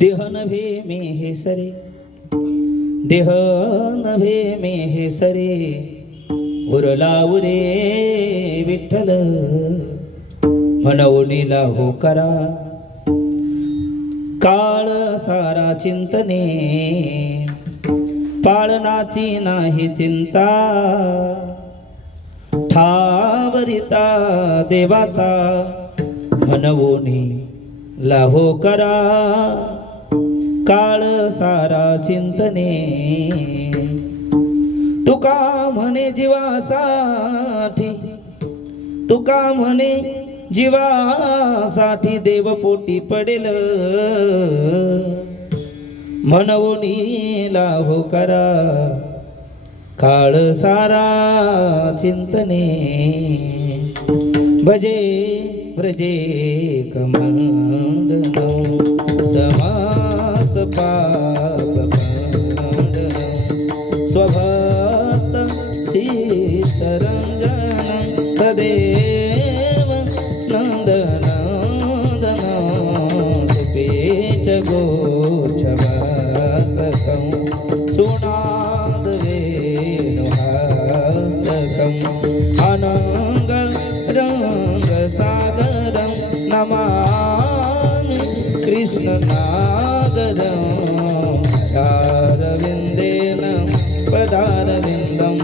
देह नव्हे मे हे सरे, देह नव्हे मे हे सरे, उरला उरे विठ्ठल म्हणवणीला हो करा, काळ सारा चिंतने पाळनाची नाही चिंता, ठावरिता देवाचा म्हणवोनी लाहो करा, काळ सारा चिंतने. तुका म्हणे जीवासाठी, तुका म्हणे जीवासाठी देवपोटी पडेल, म्हणवोनी लाहो करा, काळ सारा चिंतने. भजे व्रजे कमंडलम समस्त पाप खंडनम, स्वभक्त चित्तरंजन सदैव नंदनंदन, सुपेच गोचवासकं सुनाद वेणुहस्तकं, अनंग रंग सागरं नमामि कृष्ण नागरं, पदारविन्देन पदारविन्दं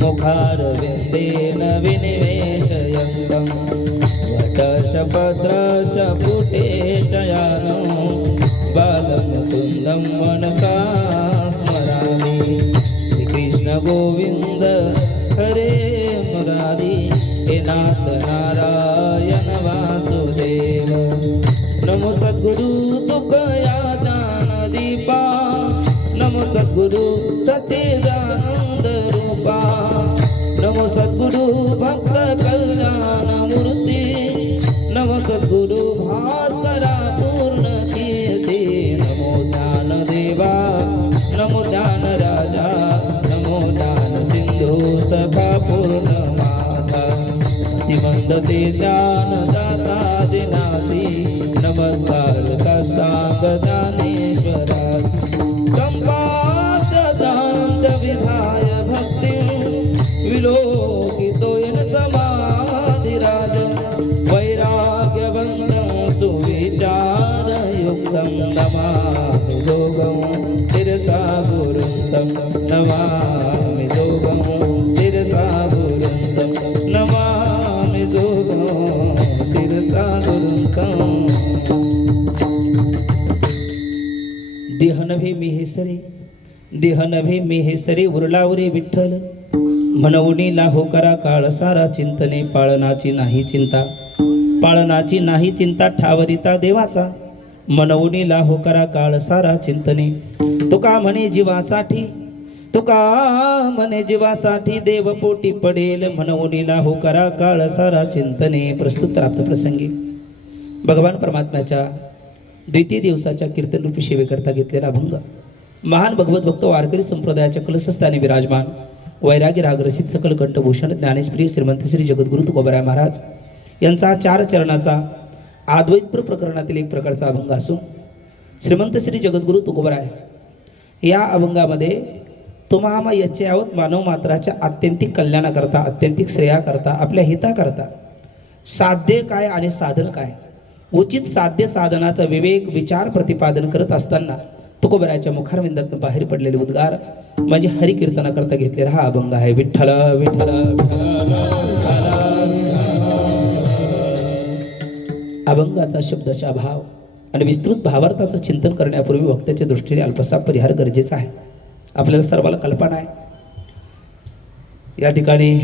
मुखारविन्देन विनिवेशयन्तं, वटशपद्रशपुटेशयानं बालमुकुन्दं मनसा स्मरामि. श्रीकृष्ण गोविन्द हरे मुरारी, हे नाथ नारायण वासुदेव. नमो सद्गुरु तुकया ज्ञानदीपा, नमो सद्गुरु सच्चिदानंद रूपा, नमो सद्गुरु भक्त कल्याण मूर्ती, नमो सद्गुरु भास्करा पूर्ण कीर्ती. नमो ज्ञान देवा, नमो ज्ञान राजा, नमो ज्ञान सिंधू सखा पूर्ण माता, वंदते ज्ञान दाता दिनासी, नमस्कार साष्टांग ज्ञानेश्वरासी. संपाद्यतां च विधाय भक्तिं विलोकितोऽयं समाधिराज, वैराग्यवन्तं सुविचारयुक्तं नमामि योगं शिरसा गुरुं तं, नमामि योगं शिरसा गुरुं तं, नमामि योगं शिरसा गुरुं तं. देह नव्हे मी हे सरे, देह नव्हे मी हे सरे, उरलावरे विठ्ठल म्हणवणी लाहो करा, काळ सारा चिंतने पाळनाची नाही चिंता, पाळनाची नाही चिंता, ठावरिता देवाचा म्हणवणी लाहो करा, काळ सारा चिंतने. तुका म्हणे जीवासाठी, तुका म्हणे जीवासाठी देवपोटी पडेल, म्हणवणी लाहो करा, काळ सारा चिंतने. प्रस्तुत प्राप्त प्रसंगी भगवान परमात्म्याच्या द्वितीय दिवसाच्या कीर्तनरूपी सेवेकरता घेतलेला अभंग महान भगवत भक्त वारकरी संप्रदायाच्या कलशस्थानी विराजमान वैरागी रागरसित सकल कंठभूषण ज्ञानेश्वरी श्रीमंत श्री जगद्गुरु तुकोबराय महाराज यांचा 4 चरणाचा अद्वैत प्रकरणातील एक प्रकारचा अभंग असून श्रीमंत श्री जगद्गुरु तुकोबराय या अभंगामध्ये तुम्हा यच्चयावत मानव मात्राच्या आत्यंतिक कल्याणाकरता, आत्यंतिक श्रेयाकरता, आपल्या हिताकरता साध्य काय आणि साधन काय, उचित साध्य साधनाचा विवेक विचार प्रतिपादन करत असताना तुकोबरायच्या मुखारविंदातून बाहेर पडलेले उद्गार म्हणजे हरिकीर्तनाकरता घेतलेला हा अभंग आहे. विठ्ठल विठ्ठल अभंगाचा शब्दाचा भाव आणि विस्तृत भावार्थाचं चिंतन करण्यापूर्वी वक्त्याच्या दृष्टीने अल्पसा परिहार गरजेचा आहे. आपल्याला सर्वाला कल्पना आहे या ठिकाणी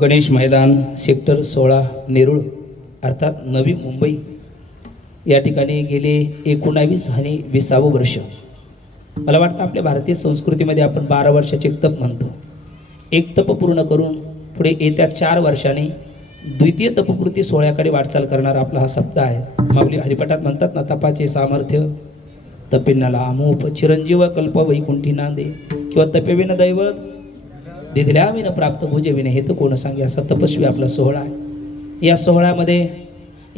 गणेश मैदान सेक्टर 16 नेरूळ अर्थात नवी मुंबई या ठिकाणी गेले 19 आणि 20 वर्ष मला वाटतं आपल्या भारतीय संस्कृतीमध्ये आपण 12 वर्षाचे एक तप म्हणतो. एक तप पूर्ण करून पुढे येत्या 4 वर्षांनी द्वितीय तपपूर्ती सोहळ्याकडे वाटचाल करणारा आपला हा सप्ताह आहे. माऊली हरिपाठात म्हणतात ना, तपाचे सामर्थ्य तपिन्नाला अमोप चिरंजीव कल्प वैकुंठी नांदे किंवा तपेविन दैवत दिधल्याविन प्राप्त भुजेविन हे तर कोण सांगे. असा तपस्वी आपला सोहळा आहे. या सोहळ्यामध्ये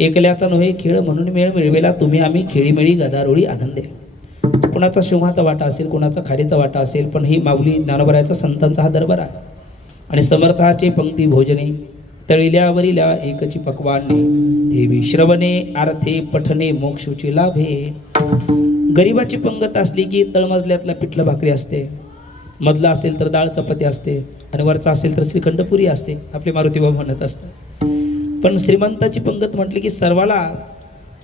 एकल्याचा नव्हे खेळ म्हणून मेळ मिळवेला तुम्ही आम्ही खेळीमेळी गदारोळी आनंदे. कोणाचा सिंहाचा वाटा असेल, कोणाचा खारीचा वाटा असेल, पण ही माऊली ज्ञानोबरायाचा संतांचा हा दरबार आहे. आणि समर्थाचे पंक्ती भोजने तळिल्यावरिल्या एकची पक्वाने देवी श्रवणे आर्थे पठने मोक्षुची लाभे. गरिबाची पंगत असली की तळमजल्यातला पिठलं भाकरी असते, मधला असेल तर डाळ चपाती असते, आणि वरचा असेल तर श्रीखंडपुरी असते, आपले मारुतीबाबा म्हणत असतात. पण श्रीमंताची पंगत म्हटली की सर्वाला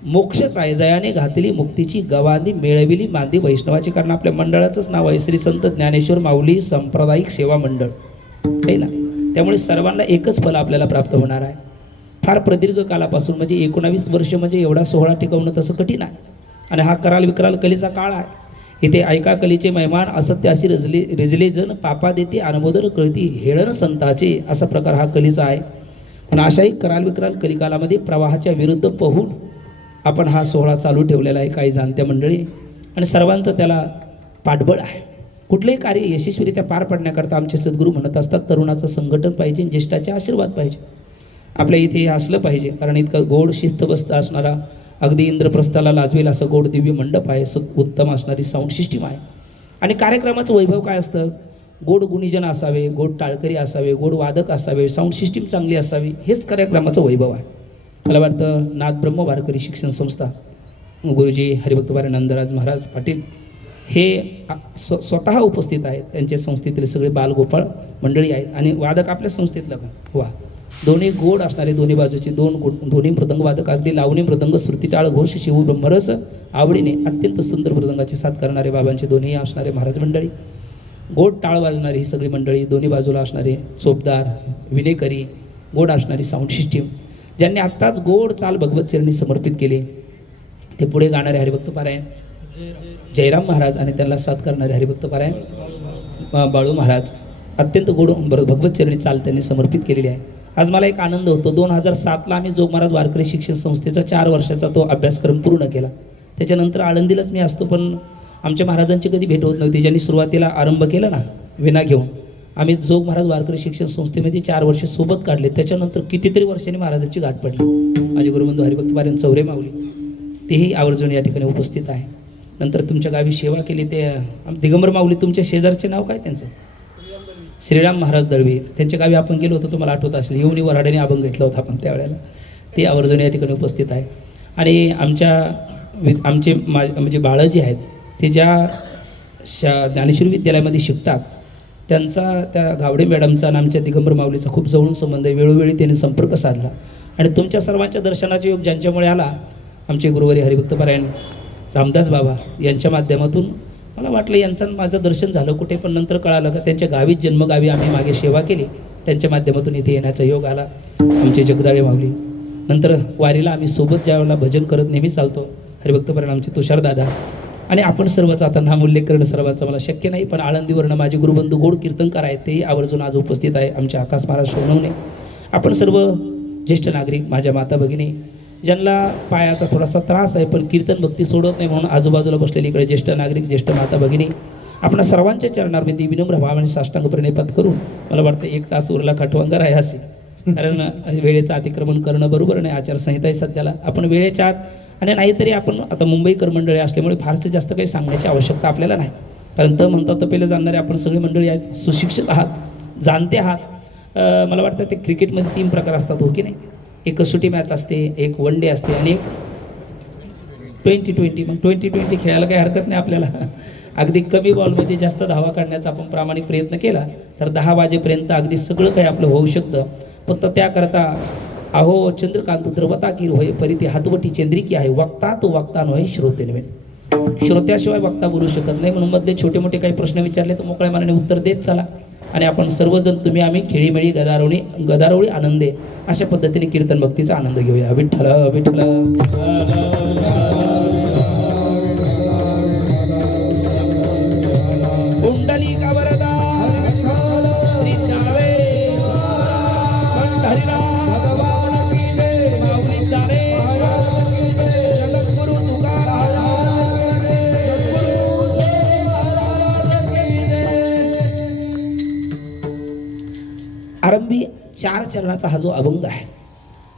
मोक्षच आहे. जयाने घातली मुक्तीची गवांदी मिळविली मांदी वैष्णवाची. कारण आपल्या मंडळाचंच नाव आहे श्री संत ज्ञानेश्वर माऊली सांप्रदायिक सेवा मंडळ आहे ना. त्यामुळे सर्वांना एकच फल आपल्याला प्राप्त होणार आहे. फार प्रदीर्घ कालापासून म्हणजे 19 वर्ष म्हणजे एवढा सोहळा टिकवणं तसं कठीण आहे. आणि हा कराल विकराल कलीचा काळ आहे. इथे ऐका कलीचे मेहमान असत्य अशी रिजले जण पापा देते अनुमोदन कळती हेळण संताचे. असा प्रकार हा कलीचा आहे. पण अशाही कराल विकराल कलिकालामध्ये प्रवाहाच्या विरुद्ध पाहून आपण हा सोहळा चालू ठेवलेला आहे. काही जाणत्या मंडळी आणि सर्वांचं त्याला पाठबळ आहे. कुठलंही कार्य यशस्वीरित्या पार पाडण्याकरता आमचे सद्गुरू म्हणत असतात तरुणाचं संघटन पाहिजे, ज्येष्ठाचे आशीर्वाद पाहिजे. आपल्या इथे हे असलं पाहिजे. कारण इतकं गोड शिस्तबस्त असणारा, अगदी इंद्रप्रस्थाला लाजवेल असं गोड दिव्य मंडप आहे, उत्तम असणारी साऊंड सिस्टीम आहे. आणि कार्यक्रमाचं वैभव काय असतं? गोड गुणीजन असावे, गोड टाळकरी असावे, गोड वादक असावे, साऊंड सिस्टीम चांगली असावी, हेच कार्यक्रमाचं वैभव आहे. मला वाटतं नाथ ब्रह्म वारकरी शिक्षण संस्था गुरुजी हरिभक्त नंदराज महाराज पाटील हे स्वतः उपस्थित आहेत. त्यांच्या संस्थेतील सगळे बालगोपाळ मंडळी आहेत. आणि वादक आपल्या संस्थेतलं का वा, दोन्ही गोड असणारे, दोन्ही बाजूचे दोन्ही मृदंग वादक, अगदी लावणी मृदंग श्रुती टाळ घोष शिव ब्रह्मरस आवडीने अत्यंत सुंदर मृदंगाची साथ करणारे बाबांचे दोन्ही असणारे महाराज मंडळी, गोड टाळ वाजणारी ही सगळी मंडळी, दोन्ही बाजूला असणारे चोपदार विनेकरी, गोड असणारी साऊंड सिस्टीम, ज्यांनी आत्ताच गोड चाल भगवत चरणी समर्पित केले. ते पुढे गाणारे हरिभक्त पारायण जयराम महाराज आणि त्यांना साथ करणारे हरिभक्त पारायण बाळू महाराज, अत्यंत गोड भगवत चरणी चाल त्यांनी समर्पित केलेली आहे. आज मला एक आनंद होतो. 2007ला आम्ही जोग महाराज वारकरी शिक्षण संस्थेचा 4 वर्षाचा तो अभ्यासक्रम पूर्ण केला. त्याच्यानंतर आळंदीलाच मी असतो, पण आमच्या महाराजांची कधी भेट होत नव्हती. ज्यांनी सुरुवातीला आरंभ केला ना विना घेऊन, आम्ही जोग महाराज वारकरी शिक्षण संस्थेमध्ये 4 वर्ष सोबत काढले. त्याच्यानंतर कितीतरी वर्षांनी महाराजांची गाठ पडली. माझे गुरुबंधू हरिभक्त पारायण चौरे माऊली तेही आवर्जून या ठिकाणी उपस्थित आहे. नंतर तुमच्या गावी सेवा केली ते दिगंबर माऊली, तुमच्या शेजारचे नाव काय त्यांचं? श्रीराम महाराज दळवी. त्यांच्या गावी आपण गेलो होतो, तुम्हाला आठवत असेल. येऊन वराड्याने अभंग घेतला होता आपण त्यावेळेला. ते आवर्जून या ठिकाणी उपस्थित आहे. आणि आमचे म्हणजे बाळं जे आहेत ते ज्या ज्ञानेश्वरी विद्यालयामध्ये शिकतात, त्यांचा त्या गावडे मॅडमचा आणि आमच्या दिगंबर माऊलीचा खूप जवळून संबंध आहे. वेळोवेळी त्यांनी संपर्क साधला. आणि तुमच्या सर्वांच्या दर्शनाचा योग ज्यांच्यामुळे आला, आमचे गुरुवारी हरिभक्त पारायण रामदास बाबा यांच्या माध्यमातून मला वाटलं यांचं माझं दर्शन झालं कुठे, पण नंतर कळालं का त्यांच्या गावीच जन्मगावी आम्ही मागे सेवा केली. त्यांच्या माध्यमातून इथे येण्याचा योग आला. आमचे जगदाळे माऊली. नंतर वारीला आम्ही सोबत ज्यावेळेला भजन करत नेहमी चालतो, हरिभक्त पारायण आमचे तुषार दादा आणि आपण सर्वच. आता नाम उल्लेख करणं सर्वांचा मला शक्य नाही, पण आळंदीवरनं माझे गुरुबंधू गोड कीर्तनकार आहेत, ते आवर्जून आज उपस्थित आहे. आमचे आकाश महाराज सोनवणे, आपण सर्व ज्येष्ठ नागरिक, माझ्या माता भगिनी, ज्यांना पायाचा थोडासा त्रास आहे पण कीर्तन भक्ती सोडत नाही, म्हणून आजूबाजूला बसलेली इकडे ज्येष्ठ नागरिक, ज्येष्ठ माता भगिनी, आपण सर्वांच्या चरणांमध्ये विनम्र भाव आणि साष्टांग प्रणिपात करून, मला वाटतं 1 तास उरला खटवंगर आहे असे, कारण वेळेचं अतिक्रमण करणं बरोबर नाही. आचारसंहिता आहे सध्याला. आपण वेळेच्या आत, आणि नाहीतरी आपण आता मुंबईकर मंडळी असल्यामुळे फारसं जास्त काही सांगण्याची आवश्यकता आपल्याला नाही. कारण म्हणतात तपेले जाणणारे आपण सगळी मंडळी आहेत, सुशिक्षित आहात, जाणते आहात. मला वाटतं ते क्रिकेटमध्ये 3 प्रकार असतात, हो की नाही? एक कसोटी मॅच असते, एक वन डे असते आणि एक 20-20. मग 20-20 खेळायला काही हरकत नाही आपल्याला. अगदी कमी बॉलमध्ये जास्त धावा काढण्याचा आपण प्रामाणिक प्रयत्न केला तर 10 वाजेपर्यंत अगदी सगळं काही आपलं होऊ शकतं. फक्त त्याकरता अहो चंद्रकांत द्रवता की होय परिती हातवटी चंद्रिकी आहे, वक्ता तो वक्ता नव्हे श्रोते नव्हे. श्रोत्याशिवाय वक्ता बोलू शकत नाही. म्हणून मधले छोटे मोठे काही प्रश्न विचारले तर मोकळ्या मनाने उत्तर देत चला. आणि आपण सर्वजण तुम्ही आम्ही खेळीमेळी गदारोळी आनंदे अशा पद्धतीने कीर्तन भक्तीचा आनंद घेऊया. विठ्ठल विठ्ठल. कुंडली का वरदा श्री जावे पंढरीला भगवान की जय. माऊली जाणे जगद्गुरु तुकाराम आरंभी 4 चरणाचा हा जो अभंग आहे,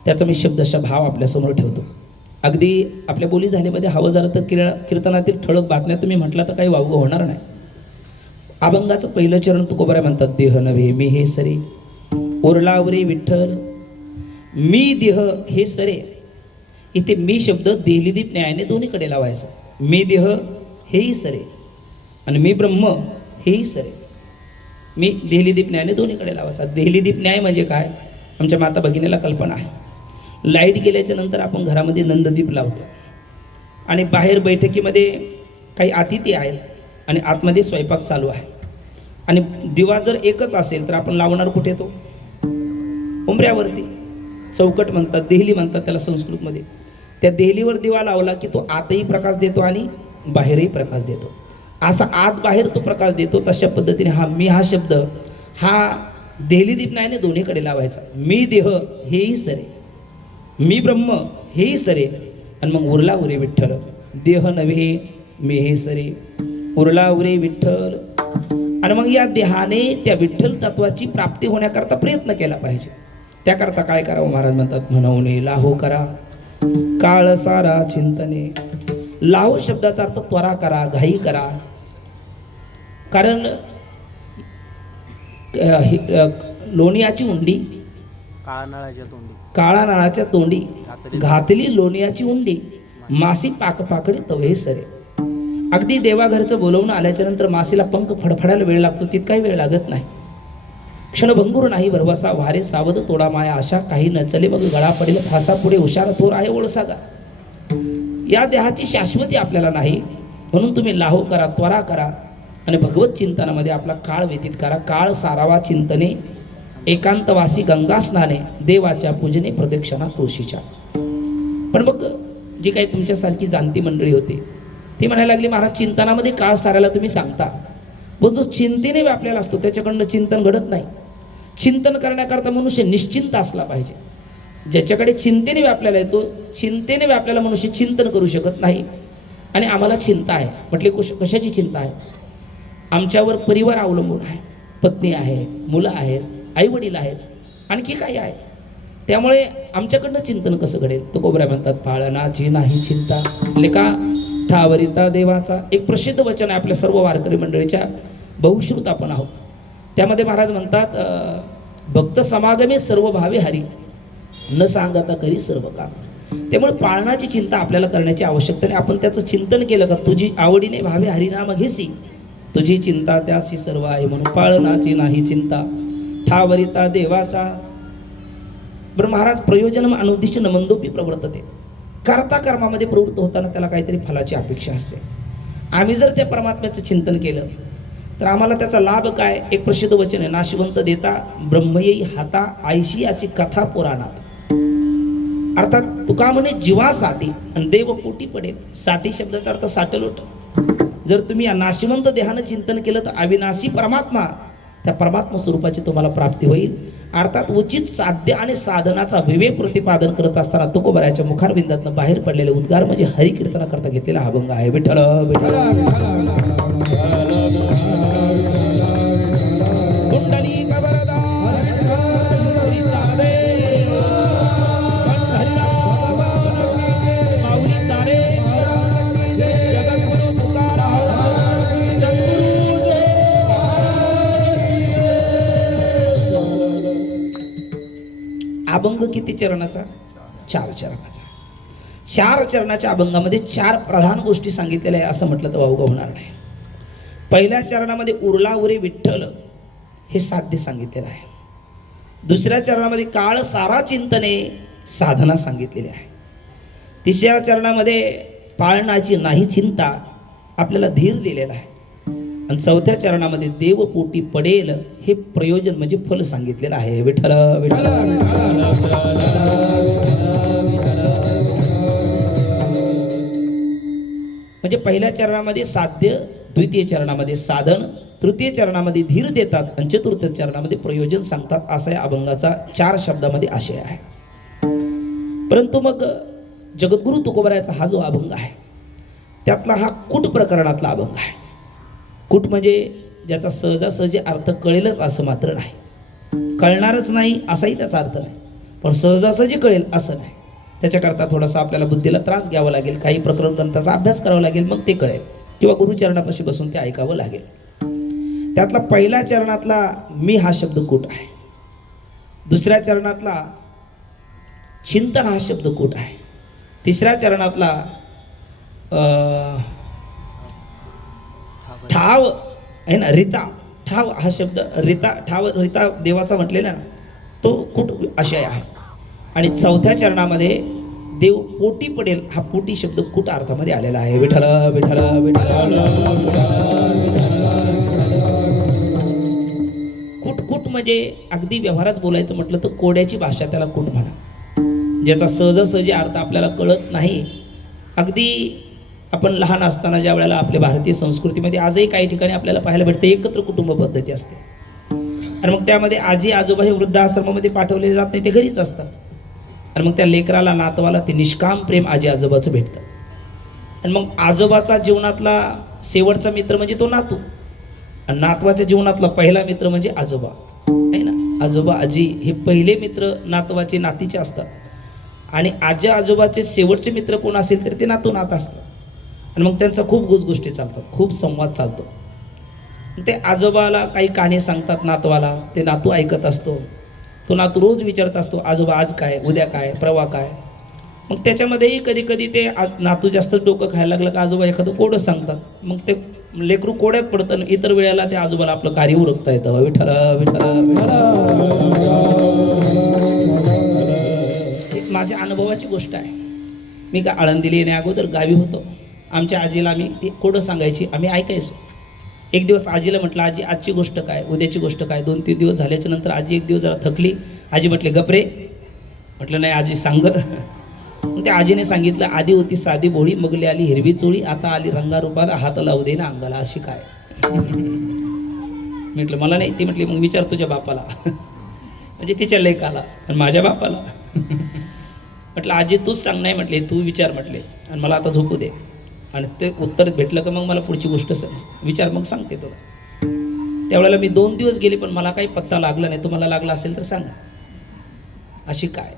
त्याचा मी शब्दशः भाव आपल्यासमोर ठेवतो. अगदी आपल्या बोली झाल्यामध्ये हवं झालं तर कीर्तनातील ठळक बातम्या तुम्ही म्हटलं तर काही वावगं होणार नाही. अभंगाचं पहिलं चरण तुकोबरा म्हणतात, देह नव्हे मी हे सरे ओरलावरे विठ्ठल. मी देह हे सरे, इथे मी शब्द देहलीदीप न्यायाने दोन्हीकडे लावायचा. मी देह हेही सरे आणि मी ब्रह्म हेही सरे. मी देहलीदीप न्यायाने दोन्हीकडे लावायचा. देहलीदीप न्याय म्हणजे काय, आमच्या माता भगिनीला कल्पना आहे. लाईट गेल्याच्या नंतर आपण घरामध्ये नंददीप लावतो आणि बाहेर बैठकीमध्ये काही अतिथी आहेत आणि आतमध्ये स्वयंपाक चालू आहे आणि दिवा जर एकच असेल तर आपण लावणार कुठे, तो उंबऱ्यावरती. चौकट म्हणतात, देहली म्हणतात त्याला संस्कृतमध्ये. त्या देहलीवर दिवा लावला की तो आतही प्रकाश देतो आणि बाहेरही प्रकाश देतो. असा आत बाहेर तो प्रकाश देतो. तशा पद्धतीने मी हा शब्द हा देहलीदीप न्यायाने दोन्हीकडे लावायचा. मी देह हेही सरे, मी ब्रह्म हेही सरे आणि मग उरला उरे विठ्ठल. देह नव्हे मी हे सरे उरला उरे विठ्ठल. आणि मग या देहाने त्या विठ्ठल तत्वाची प्राप्ती होण्याकरता प्रयत्न केला पाहिजे. त्याकरता काय करावं महाराज म्हणतात, म्हणवणे लाहो करा काळ सारा चिंतने. लाहो शब्दाचा अर्थ त्वरा करा, घाई करा. कारण लोणियाची उंडी काळा नाळाच्या तोंडी घातली लोणियाची उंडी, मासी पाकपाकडे तवे सरे. अगदी देवाघरचं बोलवून आल्याच्या नंतर मासीला पंख फडफडायला वेळ लागतो, तितकाही वेळ लागत नाही. क्षणभंगूर नाही भरवसा वारे सावध तोडा माया आशा काही न चले मग गळा पडेल फासा पुढे हुशार थोर आहे ओळसागा. या देहाची शाश्वती आपल्याला नाही, म्हणून तुम्ही लाहो करा, त्वरा करा आणि भगवत चिंतनामध्ये आपला काळ व्यतीत करा. काळ सारावा चिंतने एकांतवासी गंगा स्नाने देवाच्या पूजने प्रदक्षिणा तुळशीच्या. पण मग जी काही तुमच्यासारखी जाणती मंडळी होती ती म्हणायला लागली, महाराज चिंतनामध्ये काळ सारायला तुम्ही सांगता, व जो चिंतेने व्यापलेला असतो त्याच्याकडनं चिंतन घडत नाही. चिंतन करण्याकरता मनुष्य निश्चिंत असला पाहिजे. ज्याच्याकडे चिंतेने व्यापलेला आहे तो चिंतेने व्यापलेला मनुष्य चिंतन करू शकत नाही. आणि आम्हाला चिंता आहे. म्हटले कशाची चिंता आहे, आमच्यावर परिवार अवलंबून आहे, पत्नी आहे, मुलं आहेत, आईवडील आहेत, आणखी काही आहे. त्यामुळे आमच्याकडनं चिंतन कसं घडेल. तो कोबऱ्या म्हणतात, पाळनाची नाही चिंता लेका ठावरिता देवाचा. एक प्रसिद्ध वचन आहे आपल्या सर्व वारकरी मंडळीच्या, बहुश्रुत आपण आहोत. त्यामध्ये महाराज म्हणतात, भक्त समागमे सर्व भावे हरी न सांगता करी सर्व काम. त्यामुळे पाळनाची चिंता आपल्याला करण्याची आवश्यकता नाही. आपण त्याचं चिंतन केलं का, तुझी आवडीने भावे हरिनाम घेसी, तुझी चिंता त्याशी सर्व आहे. म्हणून पाळनाची नाही चिंता ठावरिता देवाचा. बरं महाराज, प्रयोजन अनुद्दिष्ट मंदोपी प्रवर्तते. करता कर्मामध्ये प्रवृत्त होताना त्याला काहीतरी फलाची अपेक्षा असते. आम्ही जर त्या परमात्म्याचं चिंतन केलं तर आम्हाला त्याचा लाभ काय. एक प्रसिद्ध वचन आहे, नाशिवंत देता ब्रह्मयी हाता आयशी याची कथा पुराणात. अर्थात तुका म्हणे जीवासाठी आणि देव पोटी पडेल. साठी शब्दाचा अर्थ साठलोट. जर तुम्ही या नाशिवंत देहानं चिंतन केलं तर अविनाशी परमात्मा, त्या परमात्मा स्वरूपाची तुम्हाला प्राप्ती होईल. अर्थात उचित साध्य आणि साधनाचा विवेक प्रतिपादन करत असताना तुकोबराच्या मुखारविंदातनं बाहेर पडलेले उद्गार म्हणजे हरिकीर्तना करता घेतलेला हा अभंग आहे. विठ्ठल अभंग किती चरणाचा, 4 चरणाचा. 4 चरणाच्या अभंगामध्ये 4 प्रधान गोष्टी सांगितलेल्या आहे असं म्हटलं तर वावगं होणार नाही. पहिल्या चरणामध्ये उरला उरे विठ्ठल हे साध्य सांगितलेलं आहे. दुसऱ्या चरणामध्ये काळ सारा चिंतने साधना सांगितलेली आहे. तिसऱ्या चरणामध्ये पाळनाची नाही चिंता आपल्याला धीर दिलेला आहे. आणि चौथ्या चरणामध्ये देवपोटी पडेल हे प्रयोजन म्हणजे फल सांगितलेलं आहे. विठ्ठल विठ्ठल. म्हणजे पहिल्या चरणामध्ये साध्य, द्वितीय चरणामध्ये साधन, तृतीय चरणामध्ये धीर देतात आणि चतुर्थ चरणामध्ये प्रयोजन सांगतात. असा या अभंगाचा 4 शब्दामध्ये आशय आहे. परंतु मग जगद्गुरु तुकोबरायाचा हा जो अभंग आहे त्यातला हा कूट प्रकरणातला अभंग आहे. कूट म्हणजे ज्याचा सहजासहजी अर्थ कळेलच असं मात्र नाही, कळणारच नाही असाही त्याचा अर्थ नाही. पण सहजासहजी कळेल असं नाही. त्याच्याकरता थोडासा आपल्याला बुद्धीला त्रास घ्यावा लागेल, काही प्रकरण ग्रंथाचा अभ्यास करावा लागेल, मग ते कळेल, किंवा गुरुचरणापाशी बसून ते ऐकावं लागेल. त्यातला पहिल्या चरणातला मी हा शब्द कूट आहे. दुसऱ्या चरणातला चिंतन हा शब्द कूट आहे. तिसऱ्या चरणातला ठाव आहे ना, रिता, ठाव हा शब्द, रिता, ठाव, रिता देवाचा म्हटलेला ना, तो कूट आशय आहे. आणि चौथ्या चरणामध्ये देव पोटी पडेल हा पोटी शब्द कूट अर्थामध्ये आलेला आहे. विठ्ठल विठ्ठल विठ्ठल. कूट कूट म्हणजे अगदी व्यवहारात बोलायचं म्हटलं तर कोड्याची भाषा त्याला कूट म्हणा, ज्याचा सहजासहजी अर्थ आपल्याला कळत नाही. अगदी आपण लहान असताना ज्या वेळेला आपल्या भारतीय संस्कृतीमध्ये आजही काही ठिकाणी आपल्याला पाहायला भेटते एकत्र कुटुंब पद्धती असते, आणि मग त्यामध्ये आजी आजोबा हे वृद्धाश्रमामध्ये पाठवले जात नाही, ते घरीच असतात. आणि मग त्या लेकराला नातवाला ते निष्काम प्रेम आजी आजोबाचं भेटतं. आणि मग आजोबाचा जीवनातला शेवटचा मित्र म्हणजे तो नातू, आणि नातवाच्या जीवनातला पहिला मित्र म्हणजे आजोबा आहे ना. आजोबा आजी हे पहिले मित्र नातवाचे नातीचे असतात, आणि आजी आजोबाचे शेवटचे मित्र कोण असेल तर ते नातू नात असतात. आणि मग त्यांचा खूप गोष्टी चालतात, खूप संवाद चालतो. ते आजोबाला काही कहाणी सांगतात नातवाला, ते नातू ऐकत असतो. तो नातू रोज विचारत असतो, आजोबा आज काय, उद्या काय, परवा काय. मग त्याच्यामध्येही कधी कधी ते नातू जास्त डोकं खायला लागलं का आजोबा एखादं कोडं सांगतात, मग ते लेकरू कोड्यात पडतं, आणि इतर वेळेला त्या आजोबाला आपलं कार्य उरकता येतं. विठ्ठल विठ्ठल. एक माझ्या अनुभवाची गोष्ट आहे. मी का आळंदीला येण्या अगोदर गावी होतो. आमच्या आजीला आम्ही ती कोडं सांगायची, आम्ही ऐकायचो. एक दिवस आजीला म्हटलं, आजी आजची गोष्ट काय, उद्याची गोष्ट काय. 2-3 दिवस झाल्याच्या नंतर आजी एक दिवस जरा थकली. आजी म्हटले गपरे. म्हटलं नाही आजी सांग. मग त्या आजीने सांगितलं, आधी होती साधी भोळी, मगली आली हिरवी चोळी, आता आली रंगारूपाला, हात लावू दे ना अंगाला अशी काय. म्हटलं मला नाही. ती म्हटली मग विचार तुझ्या बापाला. म्हणजे तिच्या लेकाला आणि माझ्या बापाला. म्हटलं आजी तूच सांग. नाही म्हटले तू विचार म्हटले, आणि मला आता झोपू दे. आणि ते उत्तर भेटलं का मग मला पुढची गोष्ट विचार, मग सांगते तुला. त्यावेळेला मी 2 दिवस गेले, पण मला काही पत्ता लागला नाही. तुम्हाला लागला असेल तर सांगा. अशी काय.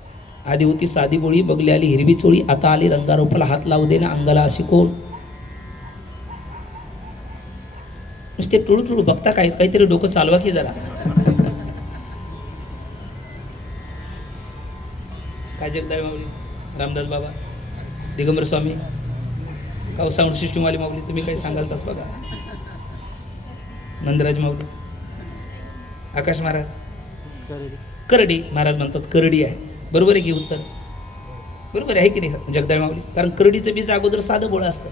आधी होती साधी बोळी, बगली आली हिरवी चोळी, आता आली रंगारूपाला, हात लावू दे ना अंगाला अशी कोण. नुसते टुळू टुळू बघता काय, काहीतरी डोकं चालवा की जरा. काय जगदाळ माऊली, रामदास बाबा, दिगंबर स्वामी, का साऊंड सिस्टीम वाली माऊली, तुम्ही काही सांगाल तस बघा. नंदराज माऊली, आकाश महाराज, करडी महाराज म्हणतात करडी आहे. बरोबर आहे की उत्तर? बरोबर आहे की नाही जगदाळ माऊली? कारण करडीचं बीज अगोदर साधं बोळं असतं.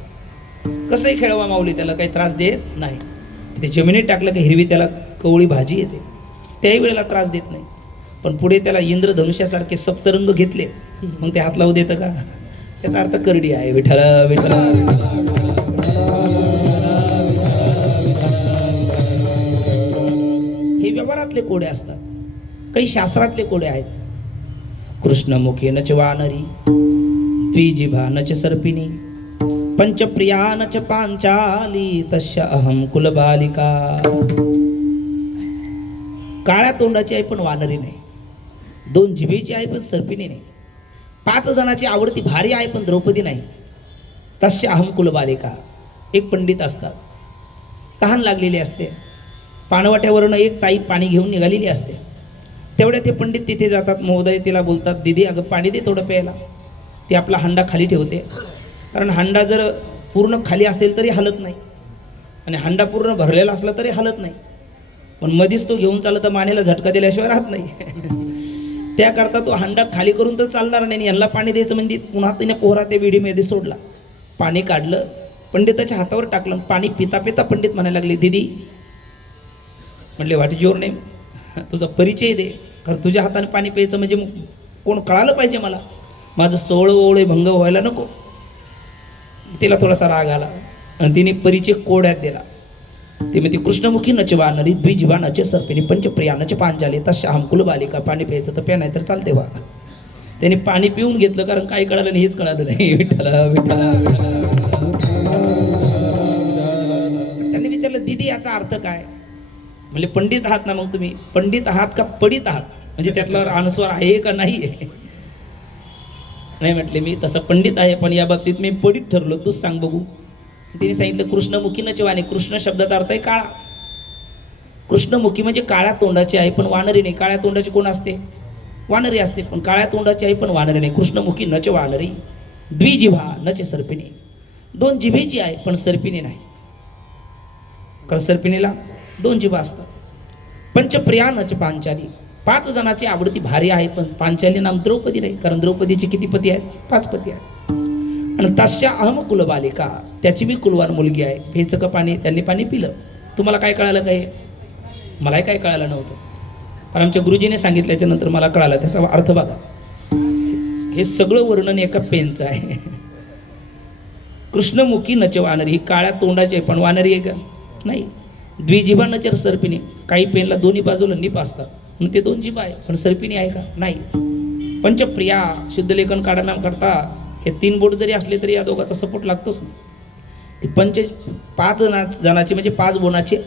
कसंही खेळवा माऊली, त्याला काही त्रास देत नाही. ते जमिनीत टाकलं की हिरवी त्याला कवळी भाजी येते, त्याही वेळेला त्रास देत नाही. पण पुढे त्याला इंद्रधनुष्यासारखे सप्तरंग घेतले, मग ते हात लावू देतं का? त्याचा अर्थ करडी आहे. विठ्ठल विठ्ठल. हे व्यवहारातले कोडे असतात, काही शास्त्रातले कोडे आहेत. कृष्णमुखी नच वानरी, द्विजिभा नच सर्पिणी, पंचप्रिया नच पांचाली, तस्य अहम कुलबालिका. काळ्या तोंडाची आहे पण वानरी नाही, 2 जिभेची आहे पण सर्पिणी नाही, 5 जणांची आवडती भारी आहे पण द्रौपदी नाही. तस्य अहम कुलबालिका. एक पंडित असतात, तहान लागलेली असते, पाणवट्यावरून एक ताई पाणी घेऊन निघालेली असते. तेवढ्या ते पंडित तिथे जातात. महोदय तिला बोलतात, दीदी अगं पाणी दे थोडं प्यायला. ती आपला हंडा खाली ठेवते, कारण हंडा जर पूर्ण खाली असेल तरी हलत नाही, आणि हंडा पूर्ण भरलेला असला तरी हलत नाही. पण मधीच तो घेऊन चालला तर मानेला झटका दिल्याशिवाय राहत नाही. त्याकरता तो हंडा खाली करून तर चालणार नाही. यांना पाणी द्यायचं म्हणजे पुन्हा तिने पोहरा त्या विडीमध्ये सोडला, पाणी काढलं, पंडिताच्या हातावर टाकलं. पाणी पिता पिता पंडित म्हणायला लागले, दीदी म्हटले व्हॉट इज युअर नेम, तुझा परिचय दे, कारण तुझ्या हाताने पाणी प्यायचं म्हणजे कोण कळालं पाहिजे मला, माझं सोळ ओवळे भंग व्हायला नको. तिला थोडासा राग आला आणि तिने परिचय कोड्यात दिला. ते म्हणते कृष्णमुखी नच वानरी, द्विजिभा नच सर्पिणी, पंचप्रिया नच पांचाली, तस्या अहम कुलबालिका. पाणी प्यायचं तर प्या, नाही तर चालते व्हा. त्याने पाणी पिऊन घेतलं, कारण काही कळालं नाही, हेच कळालं नाही. विठ्ठला विठ्ठला. त्यांनी विचारलं, दीदी याचा अर्थ काय? म्हणजे पंडित आहात ना, मग तुम्ही पंडित आहात का पडित आहात? म्हणजे त्यातला अनुस्वार आहे का नाही आहे. नाही म्हटले मी तसं पंडित आहे, पण या बाबतीत मी पडित ठरलो, तूच सांग बघू. तिने सांगितलं कृष्णमुखी न वाणी. कृष्ण शब्दाचा अर्थ आहे काळा. कृष्णमुखी म्हणजे काळ्या तोंडाची आहे पण वानरी नाही. काळ्या तोंडाची कोण असते? वानरी असते. पण काळ्या तोंडाची आहे पण वानरी नाही. कृष्णमुखी नच वानरी. द्विजिव्हा नच सर्पिणी. दोन जिभेची आहे पण सर्पिणी नाही, कारण सर्पिणीला दोन जिभा असतात. पंचप्रिया नच पांचाली. 5 जणांची आवडती भारी आहे, पण पांचाली नाम द्रौपदी नाही, कारण द्रौपदीचे किती पती आहेत? 5 पती आहेत. आणि तस्या अहम कुलबालिका. त्याची मी कुलवान मुलगी आहे. भेचक पाणी त्यांनी पाणी पिलं. तुम्हाला काय कळालं? काय मलाही काय कळालं नव्हतं, पण आमच्या गुरुजीने सांगितल्याच्या नंतर मला कळालं. त्याचा अर्थ बघा. हे सगळं वर्णन एका पेनचं आहे. कृष्णमुखी नच वानरी. ही काळ्या तोंडाची आहे पण वानरी आहे का? नाही. द्विजिभा नच सर्पिणी. काही पेनला दोन्ही बाजूला निप असतात, मग ते 2 जिभा आहे, पण सर्पिणी आहे का? नाही. पंचप्रिया. शुद्धलेखन काढायला करता हे 3 बोट जरी असले तरी या दोघांचा सपोर्ट लागतोच ना. 5 जणाची म्हणजे 5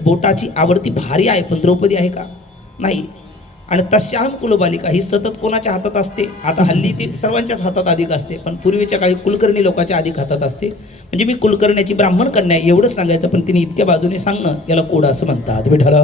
बोटाची आवडती भारी आहे, पण द्रौपदी आहे का? नाही. आणि तस्याहम कुलबालिका. ही सतत कोणाच्या हातात असते? आता हल्ली ती सर्वांच्याच हातात अधिक असते, पण पूर्वीच्या काळी कुलकर्णी लोकांच्या अधिक हातात असते. म्हणजे मी कुलकर्ण्याची ब्राह्मण कन्या एवढंच सांगायचं, पण तिने इतक्या बाजूने सांगणं याला कोड असं म्हणतात. विठ्ठल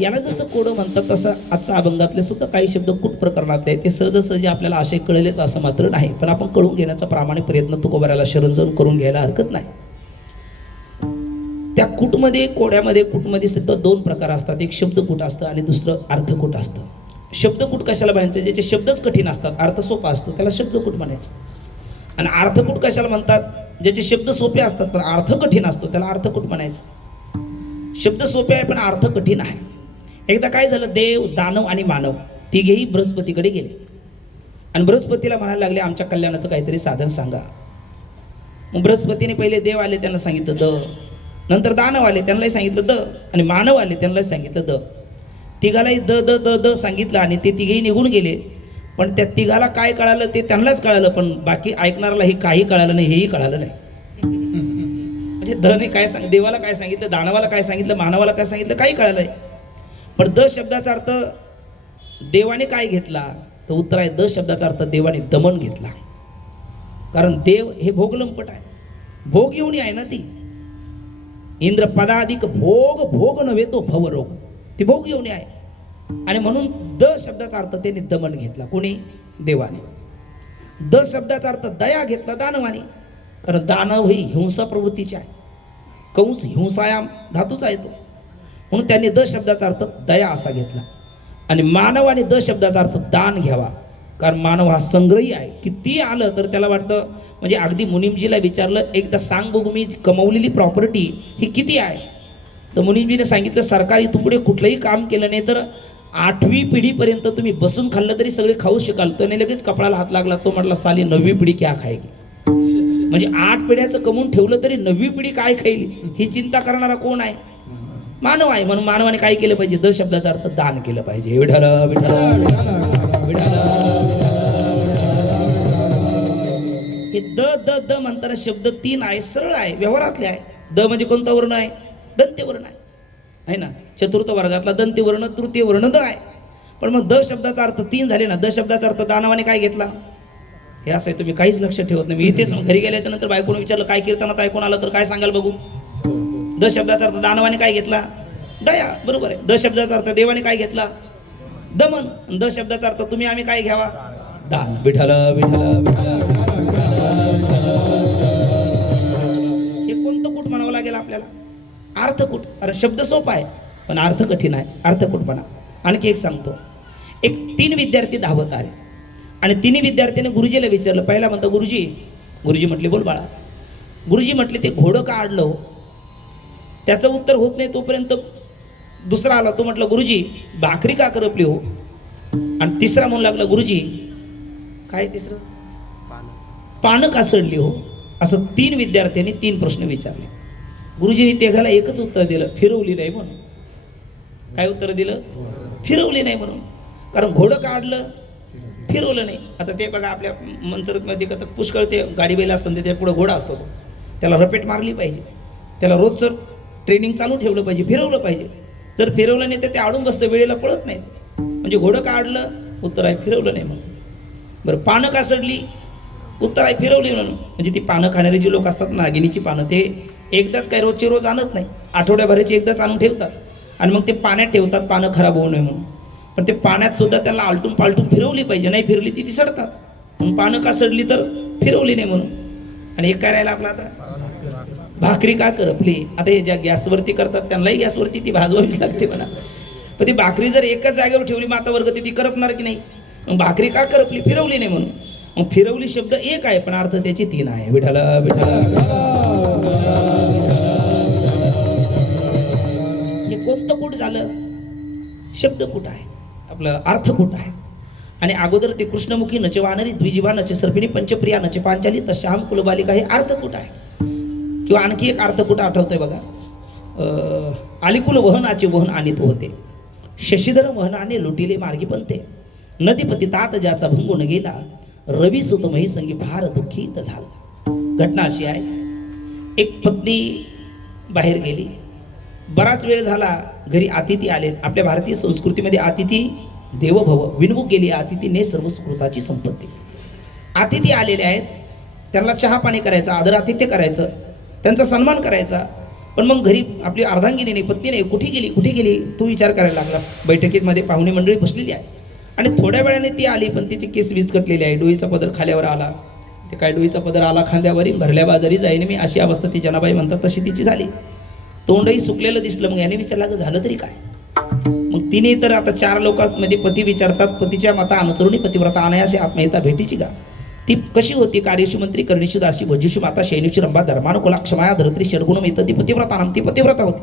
याला जसं कोडं म्हणतात तसं आजच्या अभंगातले सुद्धा काही शब्द कुट प्रकरणातले ते सहजासहजी आपल्याला आशय कळलेच असं मात्र नाही, पण आपण कळून घेण्याचा प्रामाणिक प्रयत्न तुकोबाराला शरण जाऊन करून घ्यायला हरकत नाही. त्या कुटमध्ये कुटमध्ये सुद्धा 2 प्रकार असतात. एक शब्दकूट असतं आणि दुसरं अर्थकूट असतं. शब्दकूट कशाला म्हणायचं? ज्याचे शब्दच कठीण असतात, अर्थ सोपा असतो, त्याला शब्दकूट म्हणायचं. आणि अर्थकूट कशाला म्हणतात? ज्याचे शब्द सोपे असतात पण अर्थ कठीण असतो, त्याला अर्थकूट म्हणायचं. शब्द सोपे आहे पण अर्थ कठीण आहे. एकदा काय झालं, देव, दानव आणि मानव तिघेही बृहस्पतीकडे गेले आणि बृहस्पतीला म्हणायला लागले आमच्या कल्याणाचं काहीतरी साधन सांगा. मग बृहस्पतीने पहिले देव आले त्यांना सांगितलं द, नंतर दानव आले त्यांनाही सांगितलं द, आणि मानव आले त्यांनाही सांगितलं द. तिघालाही द द द द सांगितलं आणि ते तिघेही निघून गेले. पण त्या तिघाला काय कळालं ते त्यांनाच कळालं, पण बाकी ऐकणाऱ्याला हे काही कळालं नाही, हेही कळालं नाही. म्हणजे दने काय देवाला काय सांगितलं, दानवाला काय सांगितलं, मानवाला काय सांगितलं, काही कळालं नाही. पण द शब्दाचा अर्थ देवाने काय घेतला? तर उत्तर आहे द शब्दाचा अर्थ देवाने दमन घेतला. कारण देव हे भोगलंपट आहे, भोग येऊन आहे ना ती. इंद्र पदाधिक भोग, भोग नव्हे तो भवरोग. ती भोग येऊन आहे आणि म्हणून द शब्दाचा अर्थ त्याने दमन घेतला. कोणी? देवाने. द शब्दाचा अर्थ दया घेतला दानवाने, कारण दानव ही हिंसा प्रवृत्तीची आहे. कंस हिंसायाम धातूचा आहे तो, म्हणून त्यांनी द शब्दाचा अर्थ दया असा घेतला. आणि मानवाने द शब्दाचा अर्थ दान घ्यावा, कारण मानव हा संग्रही आहे. किती आलं तर त्याला वाटतं, म्हणजे अगदी मुनिमजीला विचारलं एकदा सांग बघू मी कमवलेली प्रॉपर्टी ही किती आहे? तर मुनिमजीने सांगितलं सरकारी तुकडे कुठलंही काम केलं नाही तर 8वी पिढीपर्यंत तुम्ही बसून खाल्लं तरी सगळे खाऊ शकाल. त्याने लगेच कपडाला हात लागला. तो म्हटला साली 9वी पिढी क्या खायगी. म्हणजे 8 पिढ्याचं कमवून ठेवलं तरी 9वी पिढी काय खाईल ही चिंता करणारा कोण आहे? मानव आहे. म्हणून मानवाने काय केलं पाहिजे? द शब्दाचा अर्थ दान केलं पाहिजे. विठ्ठल विठ्ठल हे द द द म्हणताना शब्द 3 आहे, सरळ आहे, व्यवहारातले आहे. द म्हणजे कोणता वर्ण आहे? दंत्य वर्ण आहे ना. चतुर्थ वर्गातला दंत्य वर्ण, तृतीय वर्ण द आहे. पण मग द शब्दाचा अर्थ 3 झाले ना. द शब्दाचा अर्थ दानवाने काय घेतला? हे असं आहे, तुम्ही काहीच लक्ष ठेवत नाही. मी इथेच घरी गेल्याच्या नंतर बायकोने विचारलं काय कीर्तनात ऐकून आलं तर काय सांगाल बघू? द शब्दाचा अर्थ दानवाने काय घेतला? दया. बरोबर आहे. द शब्दाचा अर्थ देवाने काय घेतला? दमन. द शब्दाचा अर्थ तुम्ही आम्ही काय घ्यावा? दान. विठ्ठल विठ्ठल हे कोणतं कूट म्हणावं लागेल आपल्याला? अर्थकूट. अरे शब्द सोपा आहे पण अर्थ कठीण आहे. अर्थकूटपणा. आणखी एक सांगतो. एक 3 विद्यार्थी धावत आले आणि 3 विद्यार्थ्यांनी गुरुजीला विचारलं. पहिला म्हणतो गुरुजी. गुरुजी म्हटले बोल बाळा. गुरुजी म्हटले ते घोडं का आडलं हो? त्याचं उत्तर होत नाही तोपर्यंत दुसरा आला. तो म्हटलं गुरुजी भाकरी का करपली हो? आणि तिसरा म्हणू लागला गुरुजी काय तिसरं? पानं का सडली हो? असं 3 विद्यार्थ्यांनी 3 प्रश्न विचारले. गुरुजींनी तेघाला एकच उत्तर दिलं, फिरवली नाही म्हणून. काय उत्तर दिलं? फिरवली नाही म्हणून. कारण घोडं काढलं, फिरवलं नाही. आता ते बघा आपल्या मंचरमध्ये पुष्कळ ते गाडी बैल असतात, त्या पुढे घोडा असतो, तो त्याला रपेट मारली पाहिजे, त्याला रोजचं ट्रेनिंग चालू ठेवलं पाहिजे, फिरवलं पाहिजे. जर फिरवलं नाही तर ते आडून बसतं, वेळेला पळत नाहीत. म्हणजे घोडं काढलं, उत्तर आहे फिरवलं नाही म्हणून. बरं, पानं कासडली, उत्तर आहे फिरवली म्हणून. म्हणजे ती पानं खाणारे जे लोक असतात, नागिनीची पानं, ते एकदाच काय रोजचे रोज आणत नाही, आठवड्याभराची एकदाच आणून ठेवतात आणि मग ते पाण्यात ठेवतात, पानं खराब होऊ नये म्हणून. पण ते पाण्यात सुद्धा त्याला आलटून पालटून फिरवली पाहिजे, नाही फिरवली ती सडतात. मग पानं कासडली तर फिरवली नाही म्हणून. आणि एक काय राहिला आपला आता, भाकरी का करपली. आता हे ज्या गॅसवरती करतात त्यांनाही गॅसवरती ती भाजवावी लागते म्हणा. पण ती भाकरी जर एकाच जागेवर ठेवली माता वर्ग, ती करपणार की नाही. मग भाकरी का करपली, फिरवली नाही म्हणून. मग फिरवली शब्द एक आहे पण अर्थ त्याची तीन आहे. विठाला विठाला हे कोणतं कूट झालं? शब्द कूट आहे, आपलं अर्थ कूट आहे. आणि अगोदर ते कृष्णमुखी नचे वानरी द्विजीवा नचे सर्पिणी पंचप्रिया नचे पांचाली तश्याम कुलबालिका हे अर्थकूट आहे. किंवा आणखी एक अर्थकूट आठवतंय बघा, आलिकुल वहनाचे वहन आणीत होते, शशीधर वहनाने लुटिले मार्गी पंथे, नदीपती तात ज्याचा भंगून गेला, रवी सुतमही संगी फार दुःखीत झाला. घटना अशी आहे, एक पत्नी बाहेर गेली, बराच वेळ झाला, घरी अतिथी आले. आपल्या भारतीय संस्कृतीमध्ये अतिथी देवभव, विनमुख गेली अतिथीने सर्व सुकृताची संपत्ती. अतिथी आलेले आहेत, त्यांना चहा पाणी करायचं, आदर आतिथ्य करायचं, त्यांचा सन्मान करायचा. पण मग घरी आपली अर्धांगिनी नाही, पत्नी नाही, कुठे गेली तू विचार करायला लागला. बैठकीमध्ये पाहुणे मंडळी बसलेली आहे आणि थोड्या वेळाने ती आली, पण तिचे केस विस्कटलेले आहे, डोईचा पदर खाल्यावर आला. ते काय डोईचा पदर आला खांद्यावरी, भरल्या बाजारी जाईन मी, अशी अवस्था ती जनाबाई म्हणतात तशी तिची झाली. तोंडही सुकलेलं दिसलं. मग याने विचारलं झालं तरी काय. मग तिने तर आता चार लोकांमध्ये पती विचारतात, पतीच्या मता अनुसरुणी पतिव्रता अनायासे आत्महत्या भेटीची का. ती कशी होती? कार्यशी मंत्री कर्णिशी दासी भज्युषी माता शैनुषी रंभा धर्मानुकुला क्षमाया धरत्री षडगुणम येतं, ती पतिव्रता नाम, ती पतिव्रता होती.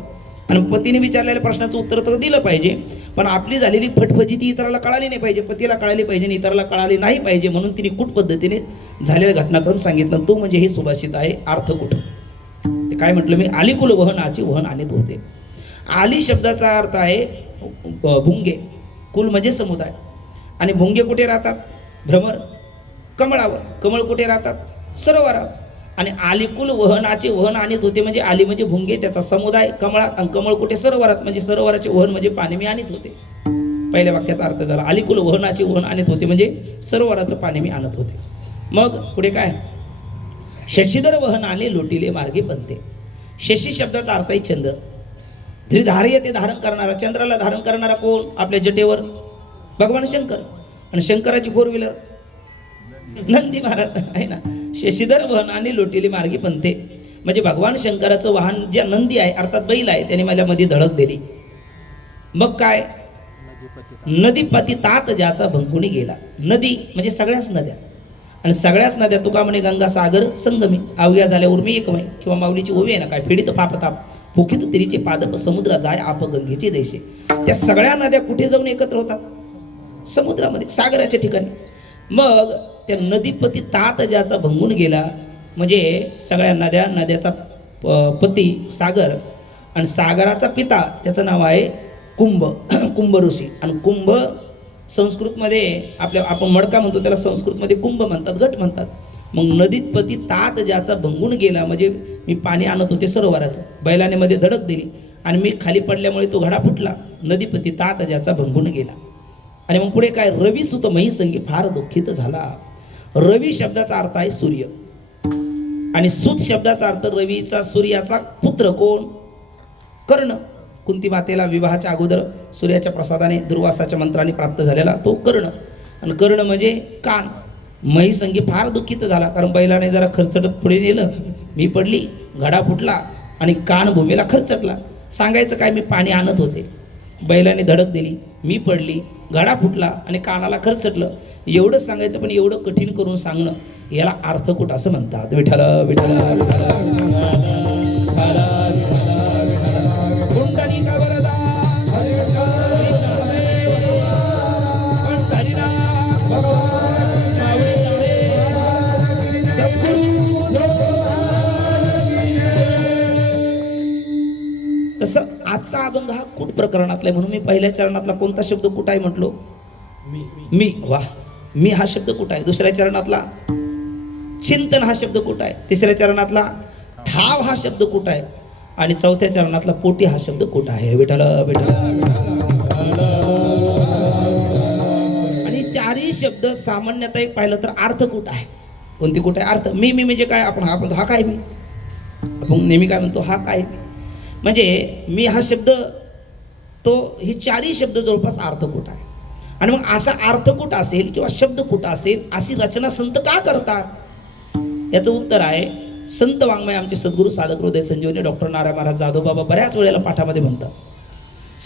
आणि पतीने विचारलेल्या प्रश्नाचं उत्तर तर दिलं पाहिजे, पण आपली झालेली फटफजी ती इतराला कळाली नाही पाहिजे, पतीला कळाली पाहिजे आणि इतराला कळाली नाही पाहिजे. म्हणून तिने कूट पद्धतीने झालेल्या घटनाक्रम सांगितलं. तो म्हणजे हे सुभाषित आहे अर्थकूट. ते काय म्हटलं मी, आलिकुल वहनाचे वहन आणीत होते. आली शब्दाचा अर्थ आहे भुंगे, कुल म्हणजे समुदाय, आणि भुंगे कुठे राहतात? भ्रमर, कमळावर. कमळ कुठे राहतात? सरोवरावर. आणि आलिकुल वहनाचे वहन आणीत होते म्हणजे आली म्हणजे भुंगे, त्याचा समुदाय कमळात, आणि कमळ कुठे? सरोवरात. म्हणजे सरोवराचे वहन म्हणजे पाणी मी आणीत होते. पहिल्या वाक्याचा अर्थ झाला आलिकुल वहनाचे वहन आणीत होते म्हणजे सरोवराचं पाणी मी आणत होते. मग पुढे काय? शशीधर वहन आले लोटिले मार्गे बनते. शशी शब्दाचा अर्थ आहे चंद्र. धृधार्य ते धारण करणारा, चंद्राला धारण करणारा कोण? आपल्या जटेवर भगवान शंकर. आणि शंकराची फोर व्हीलर नंदी महाराज आहे ना. शशीधर वहन आणि लोटिले मार्गी पंथे म्हणजे भगवान शंकराचं वाहन जे नंदी आहे, अर्थात बैल आहे, त्याने माझ्या मध्ये धडक दिली. मग काय? नदीपती तात ज्याचा भंकुनी गेला. नदी म्हणजे सगळ्याच नद्या, आणि सगळ्याच नद्या तुका म्हणे गंगा सागर संगमी, अवघ्या झाल्या उर्मी एकमय. किंवा माऊलीची ओवी आहे ना, काय फेडीत पापताप भुकीत तिरीचे पादप समुद्र जाय आप गंगेचे देशे. त्या सगळ्या नद्या कुठे जाऊन एकत्र होतात? समुद्रामध्ये, सागराच्या ठिकाणी. मग त्या नदीपती तात ज्याचा भंगून गेला म्हणजे सगळ्या नद्या, नद्याचा पती सागर, आणि सागराचा पिता त्याचं नाव आहे कुंभ, कुंभ ऋषी. आणि कुंभ संस्कृतमध्ये आपण मडका म्हणतो, त्याला संस्कृतमध्ये कुंभ म्हणतात, घट म्हणतात. मग नदीपती तात ज्याचा भंगून गेला म्हणजे मी पाणी आणत होते सरोवराचं, बैलाने मध्ये धडक दिली आणि मी खाली पडल्यामुळे तो घडा फुटला. नदीपती तात ज्याचा भंगून गेला. आणि मग पुढे काय? रवी सुत मही संगी फार दुःखित झाला. रवी शब्दाचा अर्थ आहे सूर्य, आणि सुत शब्दाचा अर्थ रवीचा, सूर्याचा पुत्र कोण? कर्ण. कुंती मातेला विवाहाच्या अगोदर सूर्याच्या प्रसादाने दुर्वासाच्या मंत्राने प्राप्त झालेला तो कर्ण. आणि कर्ण म्हणजे कान. मही संगी फार दुःखित झाला, कारण बैलाने जरा खरचटत पुढे नेलं, मी पडली, घडा फुटला आणि कान भूमीला खरचटला. सांगायचं काय? मी पाणी आणत होते, बैलाने धडक दिली, मी पडली, घडा फुटला आणि कानाला खरचटलं. एवढंच सांगायचं, पण एवढं कठीण करून सांगणं याला अर्थकूट असं म्हणतात. विठ्ठल विठ्ठल आजचा अभंग हा कूट प्रकरणातला आहे, म्हणून मी पहिल्या चरणातला कोणता शब्द कुठं आहे म्हटलो? मी. वा, मी हा शब्द कुठं आहे? दुसऱ्या चरणातला चिंतन हा शब्द कुठं आहे? तिसऱ्या चरणातला ठाव हा शब्द कुठं आहे? आणि चौथ्या चरणातला पोटी हा शब्द कुठं आहे? विठ्ठल विठ्ठल. आणि चारही शब्द सामान्यतः एक पाहिलं तर अर्थ कुठं आहे? कोणती कुठे आहे? अर्थ. मी म्हणजे काय? आपण हा म्हणतो हा काय मी, आपण नेहमी काय म्हणतो? हा काय मी. म्हणजे मी हा शब्द, तो ही चारही शब्द जवळपास अर्थ कुठं आहे. आणि मग असा अर्थ कुठं असेल किंवा शब्द कुठं असेल, अशी रचना संत का करतात? याचं उत्तर आहे संत वाङ्मय आमचे सद्गुरू साधक हृदय संजीवनी डॉक्टर नारायण महाराज जाधव बाबा बऱ्याच वेळेला पाठामध्ये म्हणतात,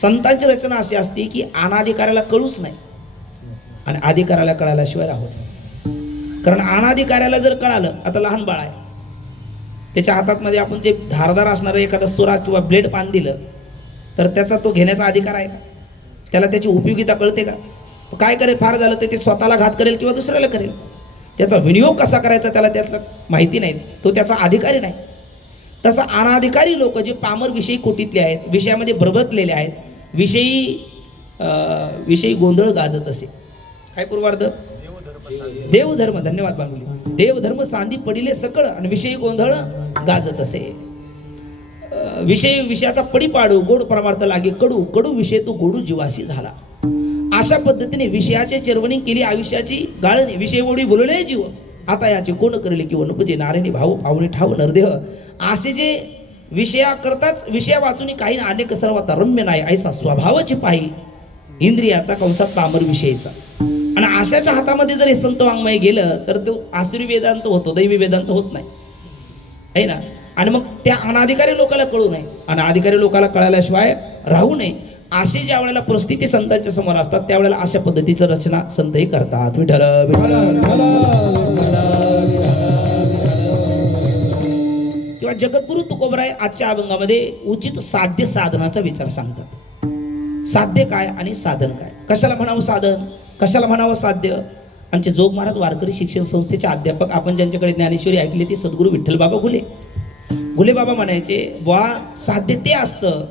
संतांची रचना अशी असते की अनाधिकाऱ्याला कळूच नाही आणि अधिकाऱ्याला कळाल्याशिवाय राहत नाही. कारण अनाधिकाऱ्याला जर कळालं, आता लहान बाळ आहे, त्याच्या हातात मध्ये आपण जे धारदार असणारं एखादा सुरा किंवा ब्लेड पान दिलं तर त्याचा तो घेण्याचा अधिकार आहे का? त्याला त्याची उपयोगिता कळते का? काय करेल? फार झालं तर ते स्वतःला घात करेल किंवा दुसऱ्याला करेल. त्याचा विनियोग कसा करायचा त्याला त्यातलं माहिती नाही, तो त्याचा अधिकारी नाही. तसा अनाधिकारी लोक जे पामर विषयी कोटीतले आहेत, विषयामध्ये बरबरलेले आहेत, विषयी गोंधळ गाजत असे. काय पूर्वार्ध? देवधर्म. धन्यवाद बांगुली. देवधर्म सांदी पडिले सकळ आणि विषयी गोंधळ गाजत असे. विषयाचा पडी पाडू, गोड परमार्थ लागे कडू, कडू विषय तो गोडू जीवाशी झाला. अशा पद्धतीने विषयाचे चिरवणी केली आयुष्याची गाळणी, विषय ओढी बोलले जीव आता याचे कोण करले किंवा नपजे नारायणी भाऊ पाहुणे ठाव नरदेह. असे जे विषया करताच विषया वाचून काही अनेक सर्वात रम्य नाही ऐसा स्वभावाची पाही इंद्रियाचा कंसात पामर विषयीचा. आणि अशाच्या हातामध्ये जर हे संत वाङ्मय गेलं तर तो आसुरी वेदांत होतो, दैवी वेदांत होत नाही आहे ना. आणि मग त्या अनाधिकारी लोकांना कळू नये आणि अधिकारी लोकांना कळाल्याशिवाय राहू नये. असे ज्या वेळेला परिस्थिती संतांच्या समोर असतात त्यावेळेला अशा पद्धतीचं रचना संतही करतात. विठ्ठल किंवा जगद्गुरु तुकोबराय आजच्या अभंगामध्ये उचित साध्य साधनाचा विचार सांगतात. साध्य काय आणि साधन काय? कशाला म्हणावं साधन, कशाला म्हणावं साध्य? आमचे जोग महाराज वारकरी शिक्षण संस्थेचे अध्यापक, आपण ज्यांच्याकडे ज्ञानेश्वरी ऐकली ती सद्गुरू विठ्ठल बाबा घुले बाबा म्हणायचे, बुवा साध्य ते असतं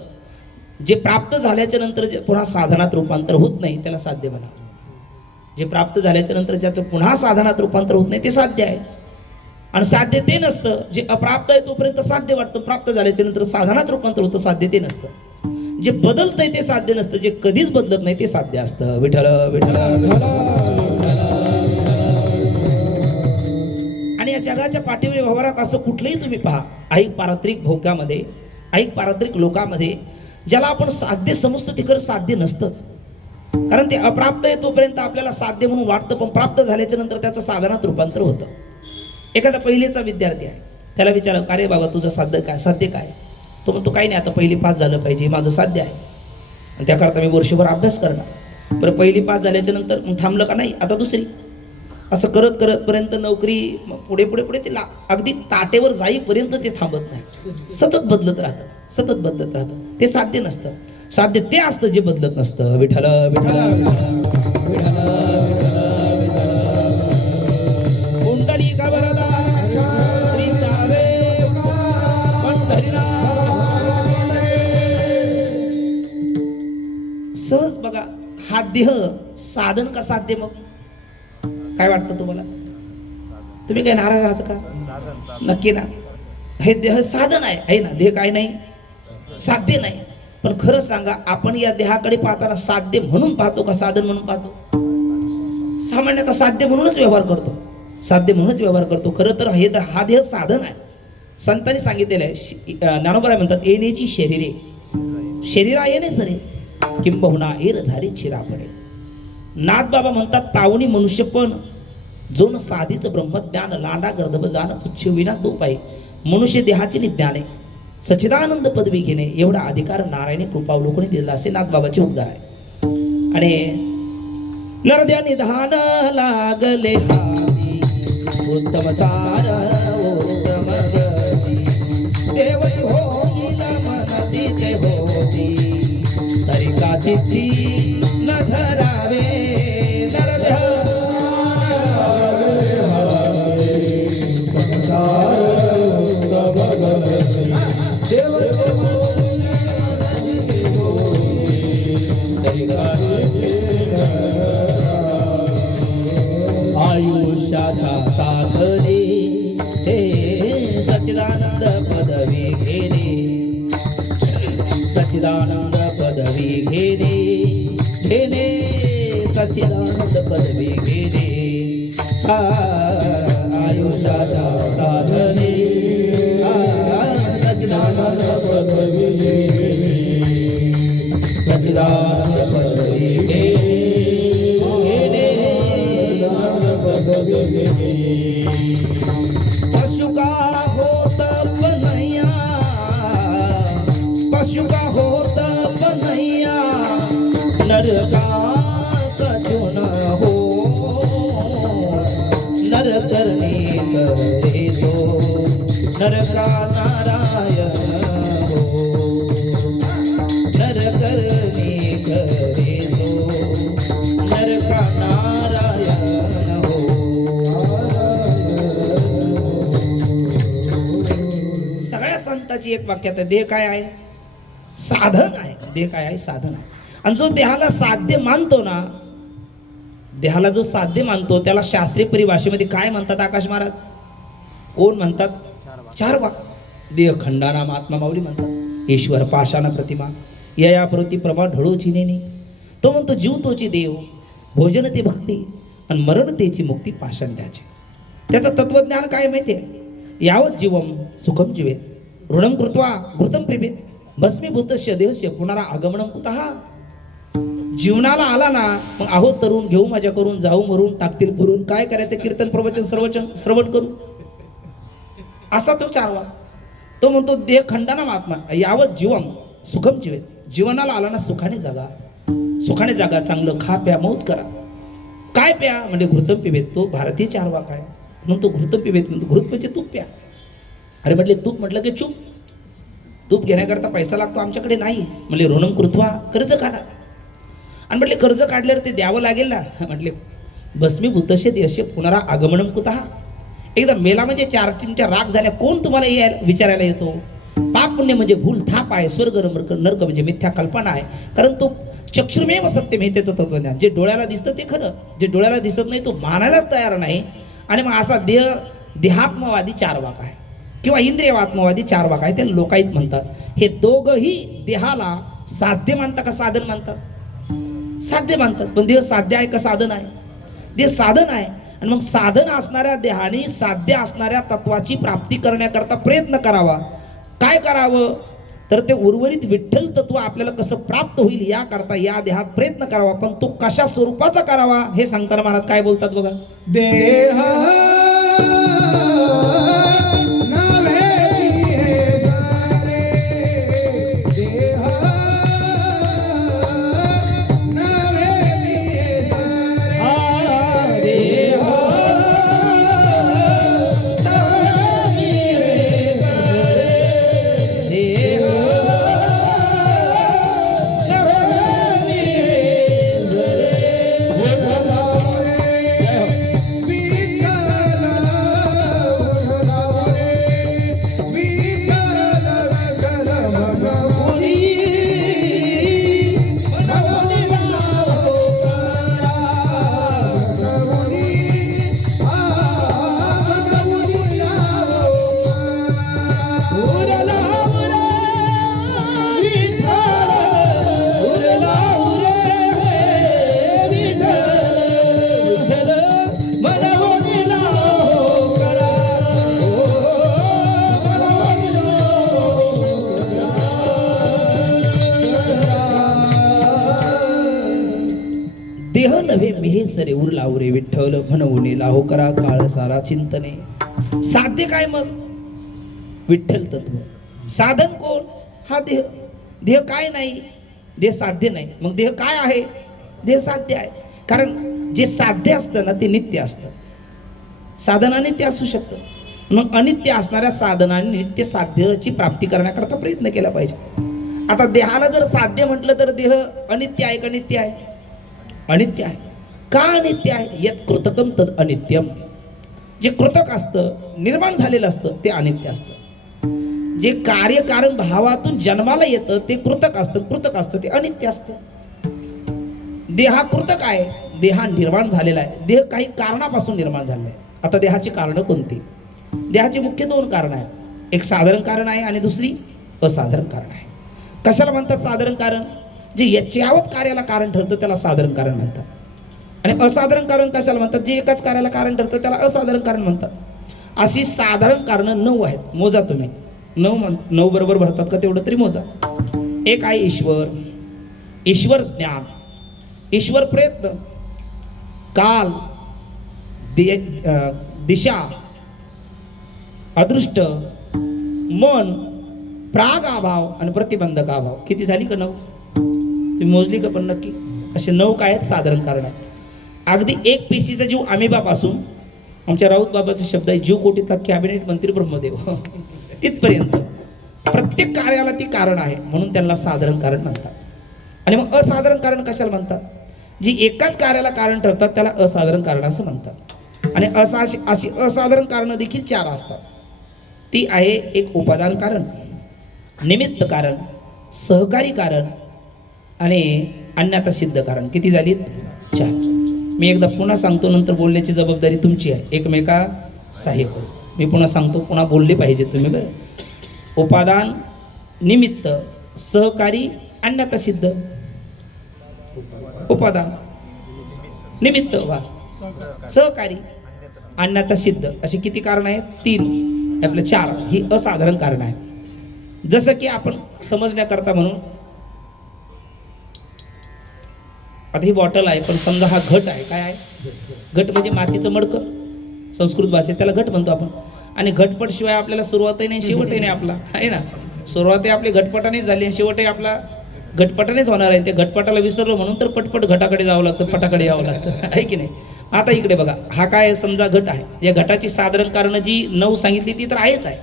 जे प्राप्त झाल्याच्या नंतर जे पुन्हा साधनात रूपांतर होत नाही त्याला साध्य म्हणा. जे प्राप्त झाल्याच्या नंतर ज्याचं पुन्हा साधनात रूपांतर होत नाही ते साध्य आहे. आणि साध्य ते नसतं जे अप्राप्त आहे तोपर्यंत साध्य वाटतं, प्राप्त झाल्याच्या नंतर साधनात रूपांतर होतं, साध्य ते नसतं. जे बदलतंय ते साध्य नसतं, जे कधीच बदलत नाही ते साध्य असतं. विठ्ठल विठ्ठल. आणि या जगाच्या पाठीवरील व्यवहारात असं कुठलंही तुम्ही पहा, ऐक पारत्रिक भोगामध्ये, ऐक पारत्रिक लोकामध्ये ज्याला आपण साध्य समजतो ते खरं साध्य नसतंच. कारण ते अप्राप्त आहे तोपर्यंत आपल्याला साध्य म्हणून वाटतं, पण प्राप्त झाल्याच्या नंतर त्याचं साधनात रूपांतर होतं. एखादा पहिलेचा विद्यार्थी आहे, त्याला विचारा, अरे बाबा तुझं साध्य काय? साध्य काय? तो म्हणतो काही नाही, आता पहिली पास झालं पाहिजे, माझं साध्य आहे, आणि त्याकरता मी वर्षभर अभ्यास करणार. बरं पहिली पास झाल्याच्या नंतर मग थांबलं का? नाही, आता दुसरी. असं करत करत पर्यंत नोकरी पुढे पुढे पुढे ते अगदी ताटेवर जाईपर्यंत ते थांबत नाही, सतत बदलत राहतं, सतत बदलत राहतं. ते साध्य नसतं. साध्य ते असतं जे बदलत नसतं. विठ्ठल विठ्ठल. कुंडली गवरदा श्री तारे पंढरीनाथ. सहज बघा, हा देह साधन का साध्य? मग काय वाटतं तुम्हाला? तुम्ही काय नाराज आहात का? नक्की ना. हे देह साधन आहे ना, देह काय नाही, साध्य नाही. पण खरं सांगा, आपण या देहाकडे पाहताना साध्य म्हणून पाहतो का साधन म्हणून पाहतो? सामान्यतः साध्य म्हणूनच व्यवहार करतो, साध्य म्हणूनच व्यवहार करतो. खरं तर हा देह साधन आहे. संतांनी सांगितलेलं आहे, ज्ञानोबराय म्हणतात, येण्याची शरीरे शरीरा येणे सरे किंबहुना एर झारे शिरापणे. नाथ बाबा म्हणतात, पावनी मनुष्यपण जोन साधीच ब्रह्मज्ञान लांडा गर्दभ जाण पुच्छ विना तो पाय मनुष्य देहाचे निज्ञाने सच्चिदानंद पदवी घेणे एवढा अधिकार नारायणी कृपावलोकने दिला असे नाथ बाबाचे उद्गार आहे. आणि नरद्या निधान लागले हाती उत्तम सार उत्तम गती देवई होईल मनती ते होती तरी का तिथी न धरावे आयुष्याच्या साधने हे सच्चिदानंद पदवी घेणे, सच्चिदानंद पदवी घेणे, घेणे सच्चिदानंद पदवी घेणे, आयुष्याच्या साधने सच्चिदानंद पदवी घेणे, सच्चिदानंद पदवी घेणे, पदवी घेणे। पशु का होत बनैया, पशु का होत बनैया, नर का कछु न हो, नर करनी करे तो नर का नारायण हो, नर करनी करे तो नर का नारायण हो। सगळ्या संतांची एक वाक्यात देह काय आहे? साधन आहे. देह काय आहे? साधन आहे. आणि जो देहाला साध्य मानतो ना, देहाला जो साध्य मानतो त्याला शास्त्रीय परिभाषेमध्ये काय म्हणतात आकाश महाराज? कोण म्हणतात? चार वाक. देह खंडाना महात्मा माऊली म्हणतात. ईश्वर पाषाण प्रतिमा यया प्रति प्रभा ढळो चिनेनी. तो म्हणतो जीव तोची देव, भोजन ते भक्ती आणि मरण तेची मुक्ती पाषाण द्यायची. त्याचं तत्वज्ञान काय माहितीये? यावत जीवम सुखम जीवेत ऋणम कृत्वा घृतम प्रेमेत भस्मीभूतस्य देहस्य पुनरा आगमनम कुतः. जीवनाला आला ना मग आहो तरुण घेऊ माझ्या करून जाऊ मरून टाकतील पुरून. काय करायचं? कीर्तन प्रवचन श्रवण करू. असा तो चार वाक. तो म्हणतो देह खंडाना महात्मा यावत जीवम सुखम जीवेत. जीवनाला आला ना सुखाने जगा, सुखाने जागा, चांगलं खा प्या मौज करा. काय प्या म्हणजे घृतम पिबेत. तो भारतीय चार वाक आहे म्हणून तो घृतम पिबेत म्हणतो. घृत म्हणजे तूप प्या. अरे म्हटले तूप म्हटलं की चूप. तूप घेण्याकरता पैसा लागतो, आमच्याकडे नाही. म्हणजे ऋणम कृत्वा कर्ज काढा. आणि म्हटले कर्ज काढल्यावर ते द्यावं लागेल ना. म्हटले भस्मीभूतस्य देहस्य पुनरा आगमनम कुतः. एकदा मेला म्हणजे चार चिमट्या राग झाल्या, कोण तुम्हाला विचारायला येतो? पाप पुण्य म्हणजे भूल थाप आहे, स्वर्ग नरक म्हणजे मिथ्या कल्पना आहे. कारण तो चक्षुर्मेव सत्यम हे त्याचं तत्वज्ञान. जे डोळ्याला दिसतं ते खरं, जे डोळ्याला दिसत नाही तो मानायलाच तयार नाही. आणि मग असा देहात्मवादी चार वाक आहे किंवा इंद्रियवात्मवादी चार वाक आहे. ते लोकायत म्हणतात. हे दोघही देहाला साध्य मानतात का साधन मानतात? साध्य मानतात. पण देह साध्य आहे का साधन आहे? देह साधन आहे. आणि मग साधन असणाऱ्या देहाने साध्य असणाऱ्या तत्वाची प्राप्ती करण्याकरता प्रयत्न करावा. काय करावं? तर ते उर्वरित विठ्ठल तत्व आपल्याला कसं प्राप्त होईल याकरता या देहात प्रयत्न करावा. पण तो कशा स्वरूपाचा करावा हे सांगताना महाराज काय बोलतात बघा. देह देह नव्हे मिहे सरे उरला उरे विठ्ठल म्हणून लाहो करा काळ सारा चिंतने. साध्य काय मग? विठ्ठल तत्व. साधन कोण? हा देह. देह काय नाही? देह साध्य नाही. मग देह काय आहे? देह साध्य आहे. कारण जे साध्य असतं ना ते नित्य असतं. साधन अनित्य असू शकतं. मग अनित्य असणाऱ्या साधनाने नित्य साध्याची प्राप्ती करण्याकरता प्रयत्न केला पाहिजे. आता देहाला जर साध्य म्हटलं तर देह अनित्य आहे का नित्य आहे? अनित्य आहे. का अनित्य आहे? यत् कृतकम तद अनित्यम. जे कृतक असतं, निर्माण झालेलं असतं ते अनित्य असतं. जे कार्यकारण भावातून जन्माला येतं ते कृतक असतं, कृतक असतं ते अनित्य असतं. देहा कृतक आहे देह निर्माण झालेला आहे. देह काही कारणापासून निर्माण झालेला आहे. आता देहाची कारणं कोणती? देहाची मुख्य दोन कारणं आहेत. एक साधारण कारण आहे आणि दुसरी असाधारण कारण आहे. कशाला म्हणतात साधारण कारण? जे याच्यावत कार्याला कारण ठरतं त्याला साधारण कारण म्हणतात. आणि असाधारण कारण कशाला म्हणतात? जे एकाच कार्याला कारण ठरतं त्याला असाधारण कारण म्हणतात. अशी साधारण कारणं 9 आहेत. मोजा तुम्ही. 9 बरोबर भरतात का तेवढं तरी मोजा. एक आहे ईश्वर, ईश्वर ज्ञान, ईश्वर प्रयत्न, काल, दिशा, अदृष्ट, मन, प्राग अभाव आणि प्रतिबंधक अभाव. किती झाली का 9? तुम्ही मोजली का पण नक्की? असे 9 काय आहेत? साधारण कारण आहेत. अगदी एक पेशीचा जीव अमेबापासून, आमच्या राऊत बाबाचा शब्द आहे, जीव कोटीतला कॅबिनेट मंत्री ब्रह्मदेव तिथपर्यंत प्रत्येक कार्याला ती कारण आहे, म्हणून त्यांना साधारण कारण म्हणतात. आणि मग असाधारण कारण कशाला म्हणतात? जी एकाच कार्याला कारण ठरतात त्याला असाधारण कारण असं म्हणतात. आणि अशी असाधारण कारणं देखील 4 असतात. ती आहे एक उपादान कारण, निमित्त कारण, सहकारी कारण आणि अन्यथा सिद्ध कारण. किती झाली? 4. मी एकदा पुन्हा सांगतो, नंतर बोलण्याची जबाबदारी तुमची आहे. एकमेका सहाय्य करू. मी पुन्हा सांगतो, पुन्हा बोलले पाहिजे तुम्ही बरं. उपादान, निमित्त, सहकारी, अन्यथा सिद्ध. उपादान, निमित्त, वा, सहकारी, अन्यथा सिद्ध, अशी किती कारण आहेत? 3. आपलं 4 ही असाधारण कारण आहे. जसं की आपण समजण्याकरता म्हणून, आता ही बॉटल आहे, पण समजा हा घट आहे. काय आहे? घट म्हणजे मातीचं मडकं. संस्कृत भाषेत त्याला घट म्हणतो आपण. आणि घटपट शिवाय आपल्याला सुरुवातही नाही शेवटही नाही आपला, आहे ना. सुरुवातही आपली घटपटानेच झाली आणि शेवटही आपला घटपटानेच होणार आहे. ते घटपटाला विसरलो म्हणून तर पटपट घटाकडे जावं लागतं, पटाकडे यावं लागतं, आहे की नाही. आता इकडे बघा, हा काय समजा घट आहे. या घटाची साधारण कारणं जी 9 सांगितली ती तर आहेच आहे,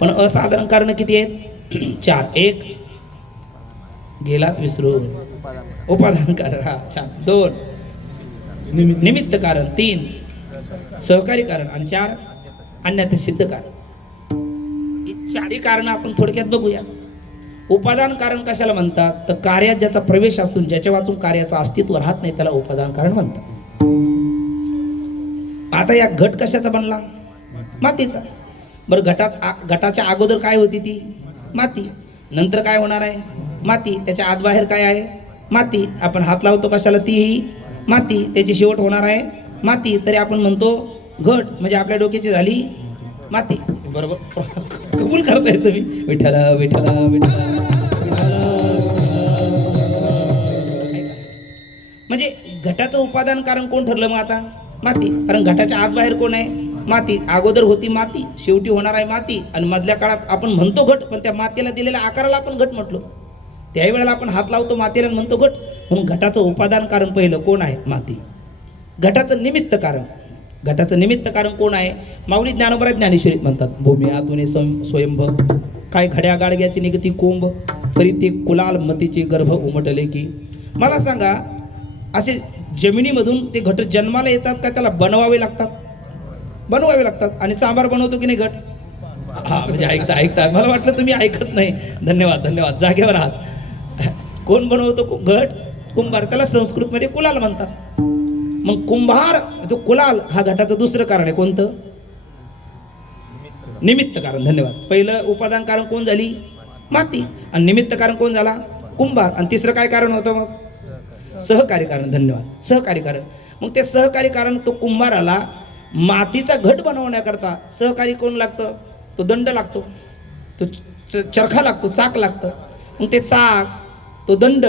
पण असाधारण कारणं किती आहेत? 4. एक गेलात विसरून, उपादान कारण, हा 4. 2 निमित्त कारण, 3 सहकारी कारण आणि 4 अन्यथा सिद्ध कारण. ही 4ही कारणं आपण थोडक्यात बघूया. उपादान कारण कशाला म्हणतात? तर कार्यात ज्याचा प्रवेश असतो, ज्याच्या वाचून कार्याचं अस्तित्व राहत नाही त्याला उपादान कारण म्हणतात. आता या घट कशाचा बनला? मातीचा. बरं, घटाच्या अगोदर काय होती? ती माती. नंतर काय होणार आहे? माती. त्याच्या आत बाहेर काय आहे? माती. आपण हात लावतो कशाला? तीही माती. त्याची शेवट होणार आहे माती. तरी आपण म्हणतो घट, म्हणजे आपल्या डोक्याची झाली माती. बरोबर कबूल करताय तुम्ही? विठ्ठला विठ्ठला विठ्ठला. म्हणजे घटाचं उपादान कारण कोण ठरलं मग आता? माती. कारण घटाच्या आत बाहेर कोण आहे? माती. अगोदर होती माती, शेवटी होणार आहे माती. आणि मधल्या काळात आपण म्हणतो घट, पण त्या मातीला दिलेल्या आकाराला आपण घट म्हटलो. त्याही वेळेला आपण हात लावतो मातीला म्हणतो घट. म्हणून घटाचं उपादान कारण पहिलं कोण आहे? माती. घटाचं निमित्त कारण, घटाचं निमित्त कारण कोण आहे? माऊली ज्ञानोबा ज्ञानेश्वरीत म्हणतात, भूमी आतुने स्वयंभ, काय घड्या गाडग्याची निगती कोंब, तरी ते कुलाल मतीचे गर्भ उमटले की. मला सांगा, असे जमिनीमधून ते घट जन्माला येतात का त्याला बनवावे लागतात? बनवावे लागतात. आणि सांबार बनवतो की नाही घट? हा, म्हणजे ऐकता. मला वाटलं तुम्ही ऐकत नाही. धन्यवाद धन्यवाद, जागेवर आहात. कोण बनवतो घट? कुंभार. त्याला संस्कृतमध्ये कुलाल म्हणतात. मग कुंभार, तो कुलाल हा घटाचं दुसरं कारण आहे. कोणतं? निमित्त कारण. धन्यवाद. पहिलं उपादान कारण कोण झाली? माती. आणि निमित्त कारण कोण झाला? कुंभार. आणि तिसरं काय कारण होतं मग? सहकारी कारण. धन्यवाद. सहकारी कारण. मग ते सहकारी कारण, तो कुंभाराला मातीचा घट बनवण्याकरता सहकारी कोण लागतं? तो दंड लागतो, तो चरखा लागतो, चाक लागतं. मग ते चाक, तो दंड,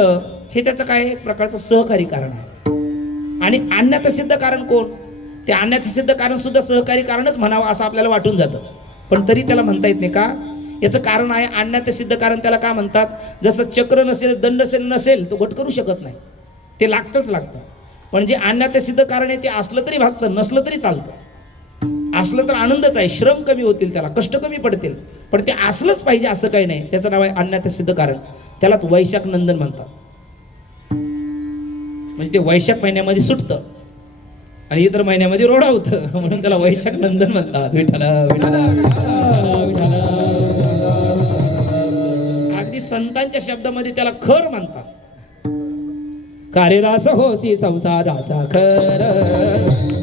हे त्याचं काय? एक प्रकारचं सहकारी कारण आहे. आणि अन्यथा सिद्ध कारण कोण? ते अन्यथा सिद्ध कारण सुद्धा सहकारी कारणच म्हणावं असं आपल्याला वाटून जातं, पण तरी त्याला म्हणता येत नाही. का? याचं कारण आहे अन्यथा सिद्ध कारण. त्याला काय म्हणतात? जसं चक्र नसेल, दंड नसेल, तो घट करू शकत नाही. ते लागतंच लागतं. पण जे अन्यथा सिद्ध कारण आहे ते असलं तरी भागतं, नसलं तरी चालतं. असलं तर आनंदच आहे, श्रम कमी होतील, त्याला कष्ट कमी पडतील, पण ते असलंच पाहिजे असं काही नाही. त्याचं नाव आहे अन्यथा सिद्ध कारण. त्यालाच वैशाख नंदन म्हणतात. म्हणजे ते वैशाख महिन्यामध्ये सुटतं आणि इतर महिन्यामध्ये रोडावतं, म्हणून त्याला वैशाख नंदन म्हणतात. विठ्ठला विठ्ठला विठ्ठला. अगदी संतांच्या शब्दामध्ये त्याला खर म्हणतात. कालिदास होसी संसाराचा खर,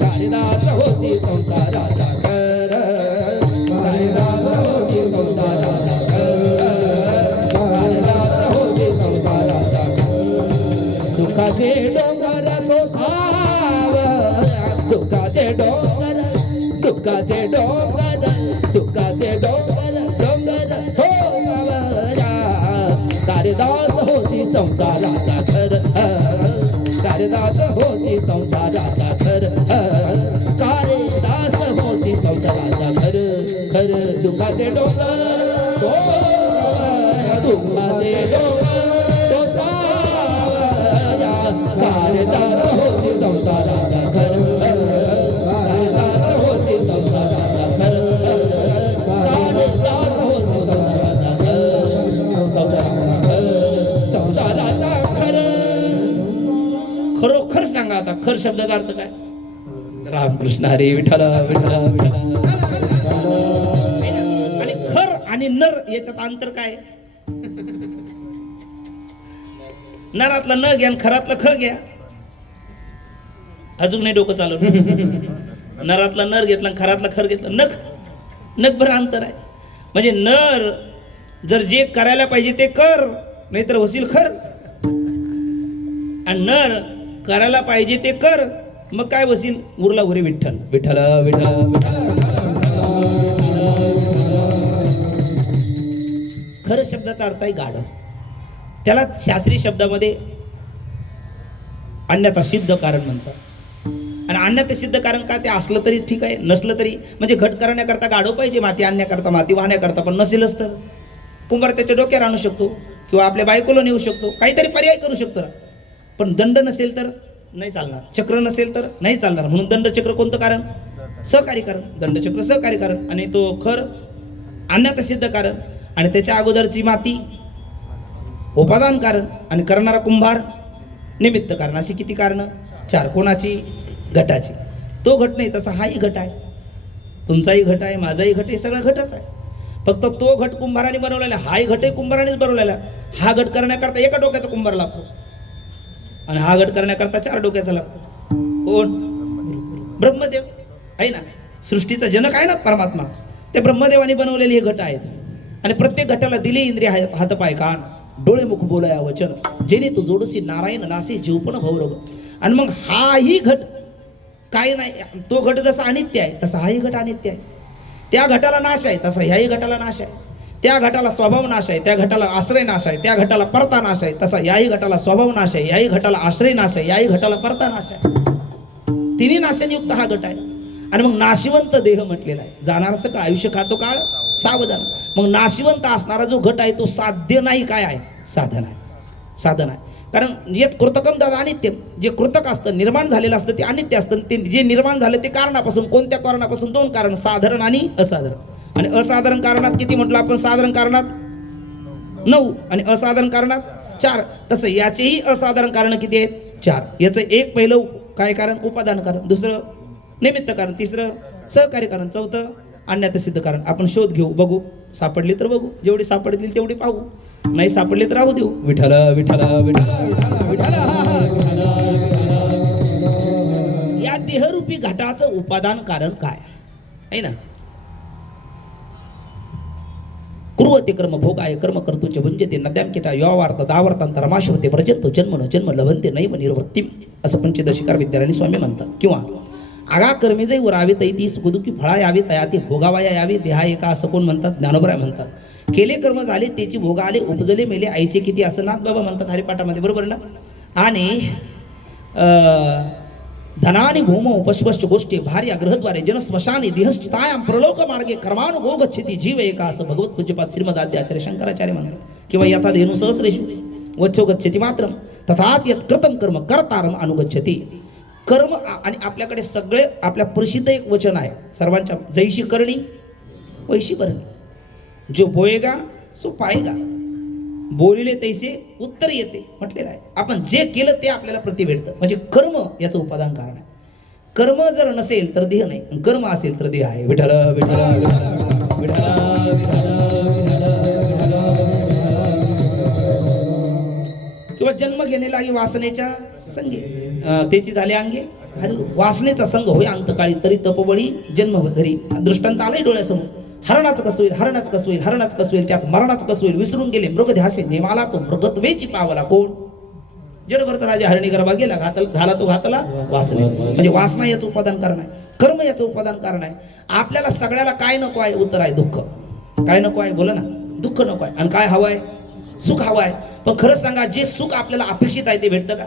कालिदास होसी संसाराचा खर, कालिदास होसी संसाराचा खर, कालिदास होसी संसाराचा खर. दुःखाचे डोंगर सोसाव, दुःखाचे डोंगर, दुःखाचे डोंगर, दुःखाचे डोंगर, डोंगर सोसावया. कालिदास होसी संसाराचा खर, कालिदास होसी संसाराचा खर, कालिदास होसी संसाराचा खर, खर. दुःखाचे डोंगर, दुःखाचे डोंगर सोसावया. कालिदास होसी संसाराचा खर, कालिदास होसी संसाराचा खर, कालिदास होसी संसाराचा खर, संसाराचा खर. खरोखर सांगा आता, खर शब्दाचा अर्थ काय? रामकृष्ण हरी विठ्ठल विठ्ठल विठ्ठल. आणि खर आणि नर याच्यात अंतर काय? नरातला न घ्या आणि खरातला ख घ्या. अजून नाही डोकं चालू. नरातला नर घेतला आणि खरातला खर घेतला. नख नख भर अंतर आहे. म्हणजे नर जर जे करायला पाहिजे ते कर, नाहीतर होशील खर. आणि नर करायला पाहिजे ते कर, मग काय बसील? उरला उरे विठ्ठल विठ्ठल विठ्ठल विठ्ठल. खरं शब्दाचा अर्थ आहे गाढ. त्याला शास्त्रीय शब्दामध्ये अन्यथा सिद्ध कारण म्हणतात. आणि अन्यथा सिद्ध कारण का? ते असलं तरी ठीक आहे, नसलं तरी. म्हणजे घट करण्याकरता गाढव पाहिजे, माती आणण्याकरता, माती वाहण्याकरता. पण नसेलच तर कुंभार त्याच्या डोक्यावर आणू शकतो किंवा आपल्या बायकोला नेऊ शकतो, काहीतरी पर्याय करू शकतो. पण दंड नसेल तर नाही चालणार, चक्र नसेल तर नाही चालणार. म्हणून दंडचक्र कोणतं कारण? सहकारी कारण. दंडचक्र सहकारी कारण. आणि तो खर अन्यथा सिद्ध कारण. आणि त्याच्या अगोदरची माती उपादान कारण. आणि करणारा कुंभार निमित्त कारण. अशी किती कारण? 4. कोणाची? घटाची. तो घट नाही तसा हाही घट आहे, तुमचाही घट आहे, माझाही घट आहे, सगळं घटच आहे. फक्त तो घट कुंभाराने बनवलेला, हाही घटही कुंभारानेच बनवलेला. हा घट करण्याकरता एका डोक्याचा कुंभार लागतो आणि हा घट करण्याकरता 4 डोक्याचा लागतो. कोण? ब्रह्मदेव आहे ना. सृष्टीचा जनक आहे ना परमात्मा. ते ब्रह्मदेवाने बनवलेले हे घट आहेत. आणि प्रत्येक घटाला दिली इंद्रिय, हातपाय कान डोळे मुख बोलया वचन, जेणे तू जोडसी नारायण नासे जीवपण भौरव. आणि मग हाही घट काय नाही, तो घट जसा अनित्य आहे तसा हाही घट अनित्य आहे. त्या घटाला नाश आहे तसा ह्याही घटाला नाश आहे. त्या घटाला स्वभाव नाश आहे, त्या घटाला आश्रय नाश आहे, त्या घटाला परता नाश आहे, तसा याही घटाला स्वभाव नाश आहे, याही घटाला आश्रय नाश आहे, याही घटाला परता नाश आहे. तिन्ही नाशाने युक्त हा घट आहे. आणि मग नाशिवंत देह म्हटलेला आहे. जाणार सकाळ आयुष्य खातो काळ सावधान. मग नाशिवंत असणारा जो घट आहे तो साध्य नाही, काय आहे? साधन आहे. साधन आहे. कारण येत कृतकम दादा अनित्य. जे कृतक असतं, निर्माण झालेलं असतं ते अनित्य असतं. ते जे निर्माण झालं ते कारणापासून. कोणत्या कारणापासून? 2 कारण, साधारण आणि असाधारण. आणि असाधारण कारणात किती म्हटलं आपण? साधारण कारणात 9 आणि असाधारण कारणात 4. तसं याचेही असाधारण कारण किती आहेत? 4. याचं एक पहिलं काय कारण? उपादान कारण. दुसरं निमित्त कारण. तिसरं सहकार्य कारण. चौथं अन्यथा सिद्ध कारण. आपण शोध घेऊ, बघू. सापडली तर बघू, जेवढी सापडतील तेवढी पाहू, नाही सापडले तर राहू देऊ. विठ्ठल विठ्ठल विठ्ठल विठ्ठल. या देहरूपी घटाचं उपादान कारण काय आहे ना? कुर्वते कर्म भोगाय कर्म कर्तुचे वंजते नद्यां किटा योवार्थ दावर्तांत रमाश्वते व्रजतो जन्मनो जन्म लभंते नैव निर्वृत्ती, असं पंचदशिकार विद्याराणी स्वामी म्हणतात. किंवा आगा कर्मे जै वरावे तै ती सुखदुःखी फळा यावे तया ते भोगावया यावे देहा एका, असं कोण म्हणतात? ज्ञानोबराय म्हणतात. केले कर्म झाले त्याची भोग आले, उपजले मेले ऐसे किती, असं नाथबाबा म्हणतात हरिपाठामध्ये, बरोबर ना? आणि धनानि भूमौ पशुपश्च गोष्टी भार्या ग्रहद्वारे जन स्मशाने देहश्चितायां प्रलोक मार्गे कर्मानुगो गच्छति जीव एका, असं भगवत पूज्यपाद श्रीमदाद्य आचार्य शंकराचार्य म्हणतात. किंवा यथा धेनु सहस्रेषु वच्छो गच्छति मात्रम तथाच यत् कृतं कर्म कर्तारम अनुगच्छति. कर्म. आणि आपल्याकडे सगळे आपल्या प्रसिद्ध एक वचन आहे सर्वांच्या, जैशी करणी वैशी भरणी. जो बोएगा सो पाएगा, बोलिले तैसे उत्तर येते म्हटलेलं आहे. आपण जे केलं ते आपल्याला प्रति भेटतं. म्हणजे कर्म याचं उपादान कारण आहे. कर्म जर नसेल तर देह नाही, कर्म असेल तर देह आहे. विठ्ठल विठ्ठल विठ्ठल विठ्ठल. किंवा जन्म घेणे लागे वासनेच्या संगे त्याची झाले अंगे वासनेचा संघ होय अंतकाळी तरी तपबळी जन्म धरी. दृष्टांत आलाय डोळ्यासमोर. हरणाचं कसं होईल, हरणाचं कसं होईल, हरणाचं कसं होईल, त्यात मरणाचं कसं होईल विसरून गेले. मृगध्यासे नेमाला तो मृगत्वेची पावला कोण. जडभरत राजा हरणी गर्भा गेला घाला तो घातला वासने. म्हणजे वासना याचं उपादान कारण आहे, कर्म याचं उपादान कारण आहे. आपल्याला सगळ्याला काय नको आहे, उत्तर आहे दुःख. काय नको आहे बोला ना, दुःख नको आहे. आणि काय हवं आहे, सुख हवं आहे. पण खरंच सांगा, जे सुख आपल्याला अपेक्षित आहे ते भेटतं का,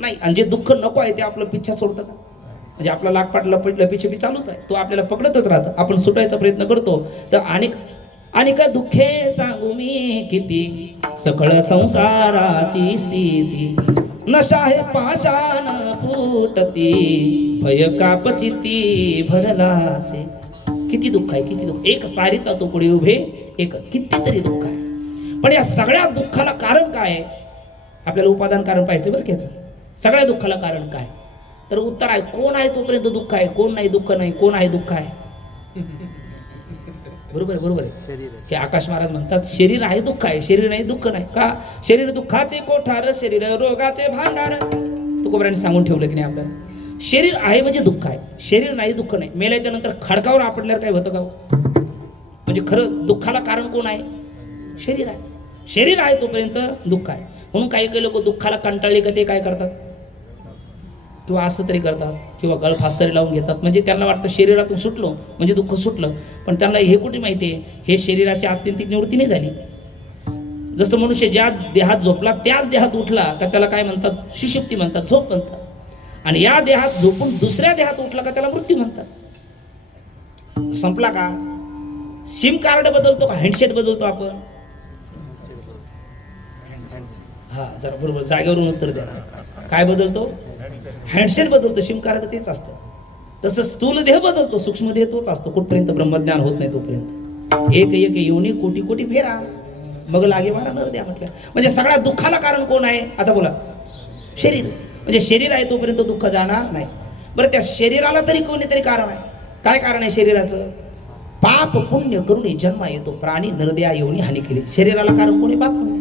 नाही. आणि जे दुःख नको आहे ते आपलं पिच्छा सोडतं का. म्हणजे आपला लागपाट लपीछपी चालूच आहे, तो आपल्याला पकडतच राहतं. आपण सुटायचा प्रयत्न करतो तर आणि का दुःखे सांगू मी किती, सकळ संसाराची स्थिती. नशा हे पाषाण फुटती, भय कापचिती भरलासे. किती दुःख आहे, किती दुःख. एक सारिता तो पुढे उभे एक, कितीतरी दुःख आहे. पण या सगळ्या दुःखाला कारण काय आहे, आपल्याला उपादान कारण पाहिजे बरं घ्यायचं. सगळ्या दुःखाला कारण काय, तर उत्तर आहे कोण आहे तोपर्यंत दुःख आहे, कोण नाही दुःख नाही, कोण आहे दुःख आहे. बरोबर बरोबर आहे. हे आकाश महाराज म्हणतात शरीर आहे दुःख आहे, शरीर नाही दुःख नाही. का, शरीर दुःखाचे कोठार, शरीर रोगाचे भांडार. तुकोबरांनी सांगून ठेवलं की नाही आपल्याला. शरीर आहे म्हणजे दुःख आहे, शरीर नाही दुःख नाही. मेल्याच्या नंतर खडकावर आपडल्यावर काय होतं का, म्हणजे खरं दुःखाला कारण कोण आहे, शरीर आहे. शरीर आहे तोपर्यंत दुःख आहे. म्हणून काही लोक दुःखाला कंटाळले का ते काय करतात, किंवा असं तरी करतात, किंवा गळफास तरी लावून घेतात. म्हणजे त्यांना वाटतं शरीरातून सुटलो म्हणजे दुःख सुटलं. पण त्यांना हे कुठे माहिती आहे, हे शरीराची आत्यंतिक निवृत्ती नाही झाली. जसं मनुष्य ज्या देहात झोपला त्याच देहात उठला का त्याला काय म्हणतात, सुषुप्ती म्हणतात, झोप म्हणतात. आणि या देहात झोपून दुसऱ्या देहात उठला का त्याला मृत्यू म्हणतात. संपला का. सिम कार्ड बदलतो का हँडसेट बदलतो आपण, हा जरा बरोबर जागेवरून उत्तर द्या. काय बदलतो, हँडसेट बदलतो, सिम कार्ड तेच असतं. तसं स्थूल देह बदलतो, सूक्ष्म देह तोच असतो. कुठपर्यंत ब्रह्मज्ञान होत नाही तोपर्यंत. एक एक योनी कोटी कोटी फेरा मग लागे मारा नर द्या म्हटलं. म्हणजे सगळ्या दुःखाला कारण कोण आहे, आता बोला, शरीर. म्हणजे शरीर आहे तोपर्यंत दुःख जाणार नाही. बरं, त्या शरीराला तरी कोणीतरी कारण आहे. काय कारण आहे शरीराचं, पाप पुण्य करून जन्मा येतो प्राणी नरद्या येऊन हानी केली. शरीराला कारण कोणी, पाप पुण्य.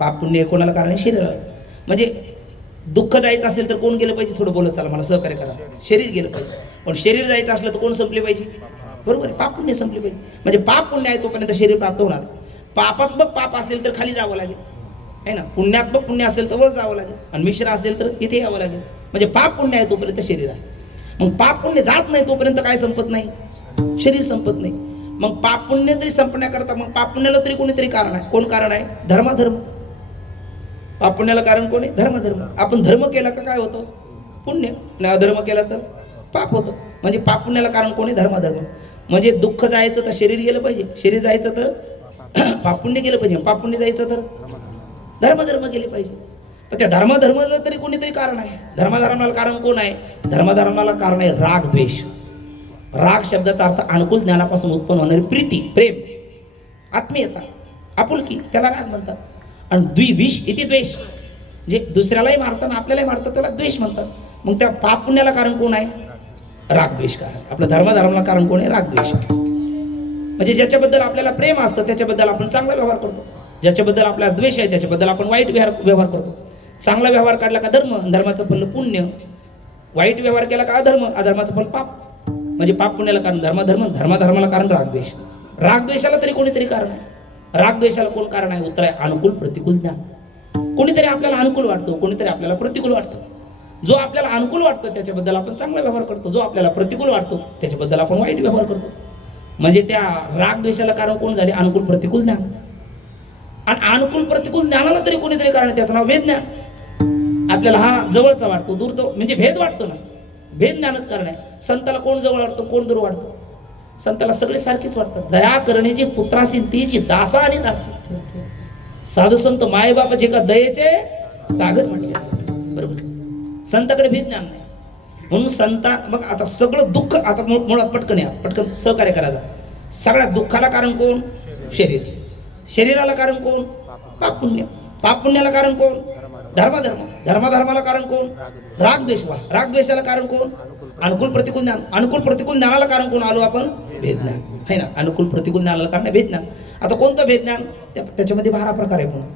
पाप पुण्य कोणाला कारण आहे, शरीराला. म्हणजे दुःख जायचं असेल तर कोण गेलं पाहिजे, थोडं बोलत चला, मला सहकार्य करा. शरीर गेलं पाहिजे. पण शरीर जायचं असलं तर कोण संपले पाहिजे, बरोबर आहे, पाप पुण्य संपले पाहिजे. म्हणजे पाप पुण्य आहे तोपर्यंत शरीर प्राप्त होणार. पापात्मक पाप असेल तर खाली जावं लागेल आहे ना, पुण्यात्मक पुण्य असेल तर वर जावं लागेल, आणि मिश्र असेल तर इथे यावं लागेल. म्हणजे पाप पुण्य आहे तोपर्यंत शरीर आहे. मग पाप पुण्य जात नाही तोपर्यंत काय संपत नाही, शरीर संपत नाही. मग पाप पुण्य तरी संपण्याकरता मग पाप पुण्याला तरी कोणीतरी कारण आहे. कोण कारण आहे, धर्माधर्म. पाप पुण्याला कारण कोण आहे, धर्मधर्म. आपण धर्म केला का काय होतं, पुण्य. आणि अधर्म केला तर पाप होतं. म्हणजे पाप पुण्याला कारण कोण आहे, धर्मधर्म. म्हणजे दुःख जायचं तर शरीर गेलं पाहिजे, शरीर जायचं तर पाप पुण्य गेलं पाहिजे, पाप पुण्य जायचं तर धर्मधर्म गेले पाहिजे. तर त्या धर्मधर्माला तरी कोणीतरी कारण आहे. धर्माधर्माला कारण कोण आहे, धर्मधर्माला कारण आहे राग द्वेष. राग शब्दाचा अर्थ अनुकूल ज्ञानापासून उत्पन्न होणारी प्रीती, प्रेम, आत्मीयता, आपुलकी, त्याला राग म्हणतात. आणि द्विविष इथे द्वेष, जे दुसऱ्यालाही मारतात आपल्यालाही मारतात त्याला द्वेष म्हणतात. मग त्या पाप पुण्याला कारण कोण आहे, राग द्वेष कारण. आपलं धर्माला कारण कोण आहे, राग द्वेष. म्हणजे ज्याच्याबद्दल आपल्याला प्रेम असतं त्याच्याबद्दल आपण चांगला व्यवहार करतो, ज्याच्याबद्दल आपल्याला द्वेष आहे त्याच्याबद्दल आपण वाईट व्यवहार करतो. चांगला व्यवहार काढला का धर्म, धर्माचं फल पुण्य. वाईट व्यवहार केला का अधर्म, अधर्माचं फल पाप. म्हणजे पाप पुण्याला कारण धर्म, धर्माला कारण रागद्वेष. रागद्वेषाला तरी कोणीतरी कारण आहे. रागद्वेषाला कोण कारण आहे, उत्तर आहे अनुकूल प्रतिकूल ज्ञान. कोणीतरी आपल्याला अनुकूल वाटतो, कोणीतरी आपल्याला प्रतिकूल वाटतं. जो आपल्याला अनुकूल वाटतो त्याच्याबद्दल आपण चांगला व्यवहार करतो, जो आपल्याला प्रतिकूल वाटतो त्याच्याबद्दल आपण वाईट व्यवहार करतो. म्हणजे त्या रागद्वेषाला कारण कोण झाले, अनुकूल प्रतिकूल ज्ञान. आणि अनुकूल प्रतिकूल ज्ञानाला तरी कोणीतरी कारण, त्याचं नाव वेद ज्ञान. आपल्याला हा जवळचा वाटतो, दूर तो म्हणजे भेद वाटतो ना, भेद ज्ञानच कारण आहे. संताला कोण जवळ वाटतो, कोण दूर वाटतो, संताला सगळे सारखेच वाटतात. दया करण्याची पुत्रासी तीची दासा आणि दासी. साधू संत मायबाप जे का दयेचे सागर म्हटले, बरोबर. संताकडे भेद ज्ञान नाही. म्हणून संता मग आता सगळं दुःख, आता मुळात पटकन सहकार्य करायचं. सगळ्या दुःखाला कारण कोण, शरीर. शरीराला कारण कोण, पाप पुण्य. पाप पुण्याला कारण कोण, धर्माधर्म. धर्माला कारण कोण, रागद्वेष. रागद्वेषाला कारण कोण, अनुकूल प्रतिकूल ज्ञान. अनुकूल प्रतिकूल ज्ञानाला कारण कोण आलो आपण, भेद ज्ञान है ना. अनुकूल प्रतिकूल ज्ञानाला कारण भेद ज्ञान. आता कोणतं भेद ज्ञान, त्याच्यामध्ये 12 प्रकार आहे. म्हणून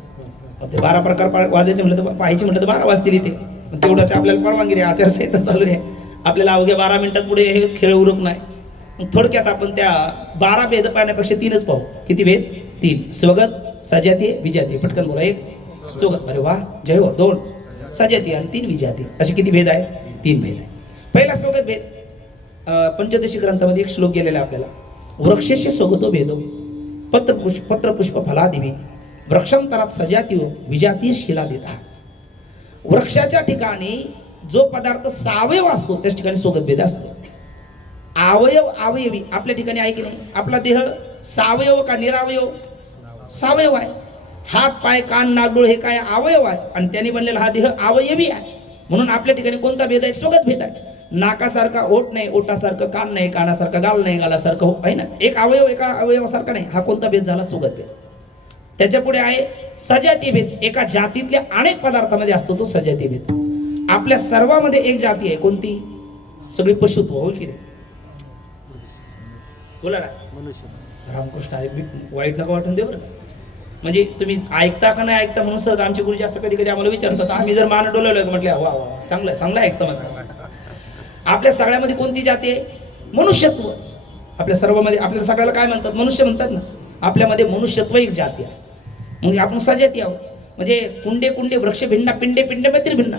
ते 12 प्रकार वाजायचे म्हटलं तर पाहायचे म्हटलं तर 12 वाजतील इथे. तेवढं ते आपल्याला परवानगी आहे, आचारसंहिता चालू आहे. आपल्याला अवघ्या 12 मिनिटात पुढे हे खेळ उरक नाही. मग थोडक्यात आपण त्या 12 भेद पाहण्यापेक्षा 3च पाहू. किती भेद? 3. स्वगत, सजातीय, विजातीय. पटकन बोला. 1 स्वगत, अरे वा, जय हो. 2 सजातीय आणि 3 विजातीय. असे किती भेद आहे? 3 भेद आहे. पहिला स्वगत भेद, पंचदशी ग्रंथामध्ये एक श्लोक गेलेला आहे आपल्याला. वृक्षेश स्वगतो भेदो पत्रपुष्प फलादिवी वृक्षांतरात सजातीय विजातीय शिला देता. वृक्षाच्या ठिकाणी जो पदार्थ सावयव असतो त्याच ठिकाणी स्वगत भेद असतो. अवयव अवयवी आपल्या ठिकाणी आहे की नाही? आपला देह सावयव का निरावयव? सावयव आहे. हात, पाय, कान, नाक, हे काय अवयव आहे आणि त्याने बनलेला हा देह अवयवी आहे. म्हणून आपल्या ठिकाणी कोणता भेद आहे? स्वगत भेद आहे. नाकासारखा ओठ नाही, ओठासारखं कान नाही, कानासारखं गाल नाही, गालासारखं आहे ना. एक अवयव एका अवयवासारखा नाही. हा कोणता भेद झाला? स्वगत भेद. त्याच्या पुढे आहे सजातीय भेद. एका जातीतल्या अनेक पदार्थामध्ये असतो तो सजातीय भेद. आपल्या सर्वांमध्ये एक जाती आहे. कोणती? सगळी पशुत्व. हो की नाही? बोला ना. मनुष्य. रामकृष्ण आहे. वाईट नका वाटून दे बरं. म्हणजे तुम्ही ऐकता का नाही ऐकता म्हणून सहज आमचे गुरुजी असं कधी कधी आम्हाला विचारतात. आम्ही जर मान डोलवलं म्हटलं वा वा चांगलं चांगलं ऐकतं मग. आपल्या सगळ्यामध्ये कोणती जाती आहे? मनुष्यत्व. आपल्या सर्वांमध्ये आपल्याला सगळ्याला काय म्हणतात? मनुष्य म्हणतात ना. आपल्यामध्ये मनुष्यत्व एक जाती आहे. म्हणजे आपण सजाती आहोत. म्हणजे कुंडे कुंडे वृक्ष भिन्न, पिंडे पिंडे मती भिन्न.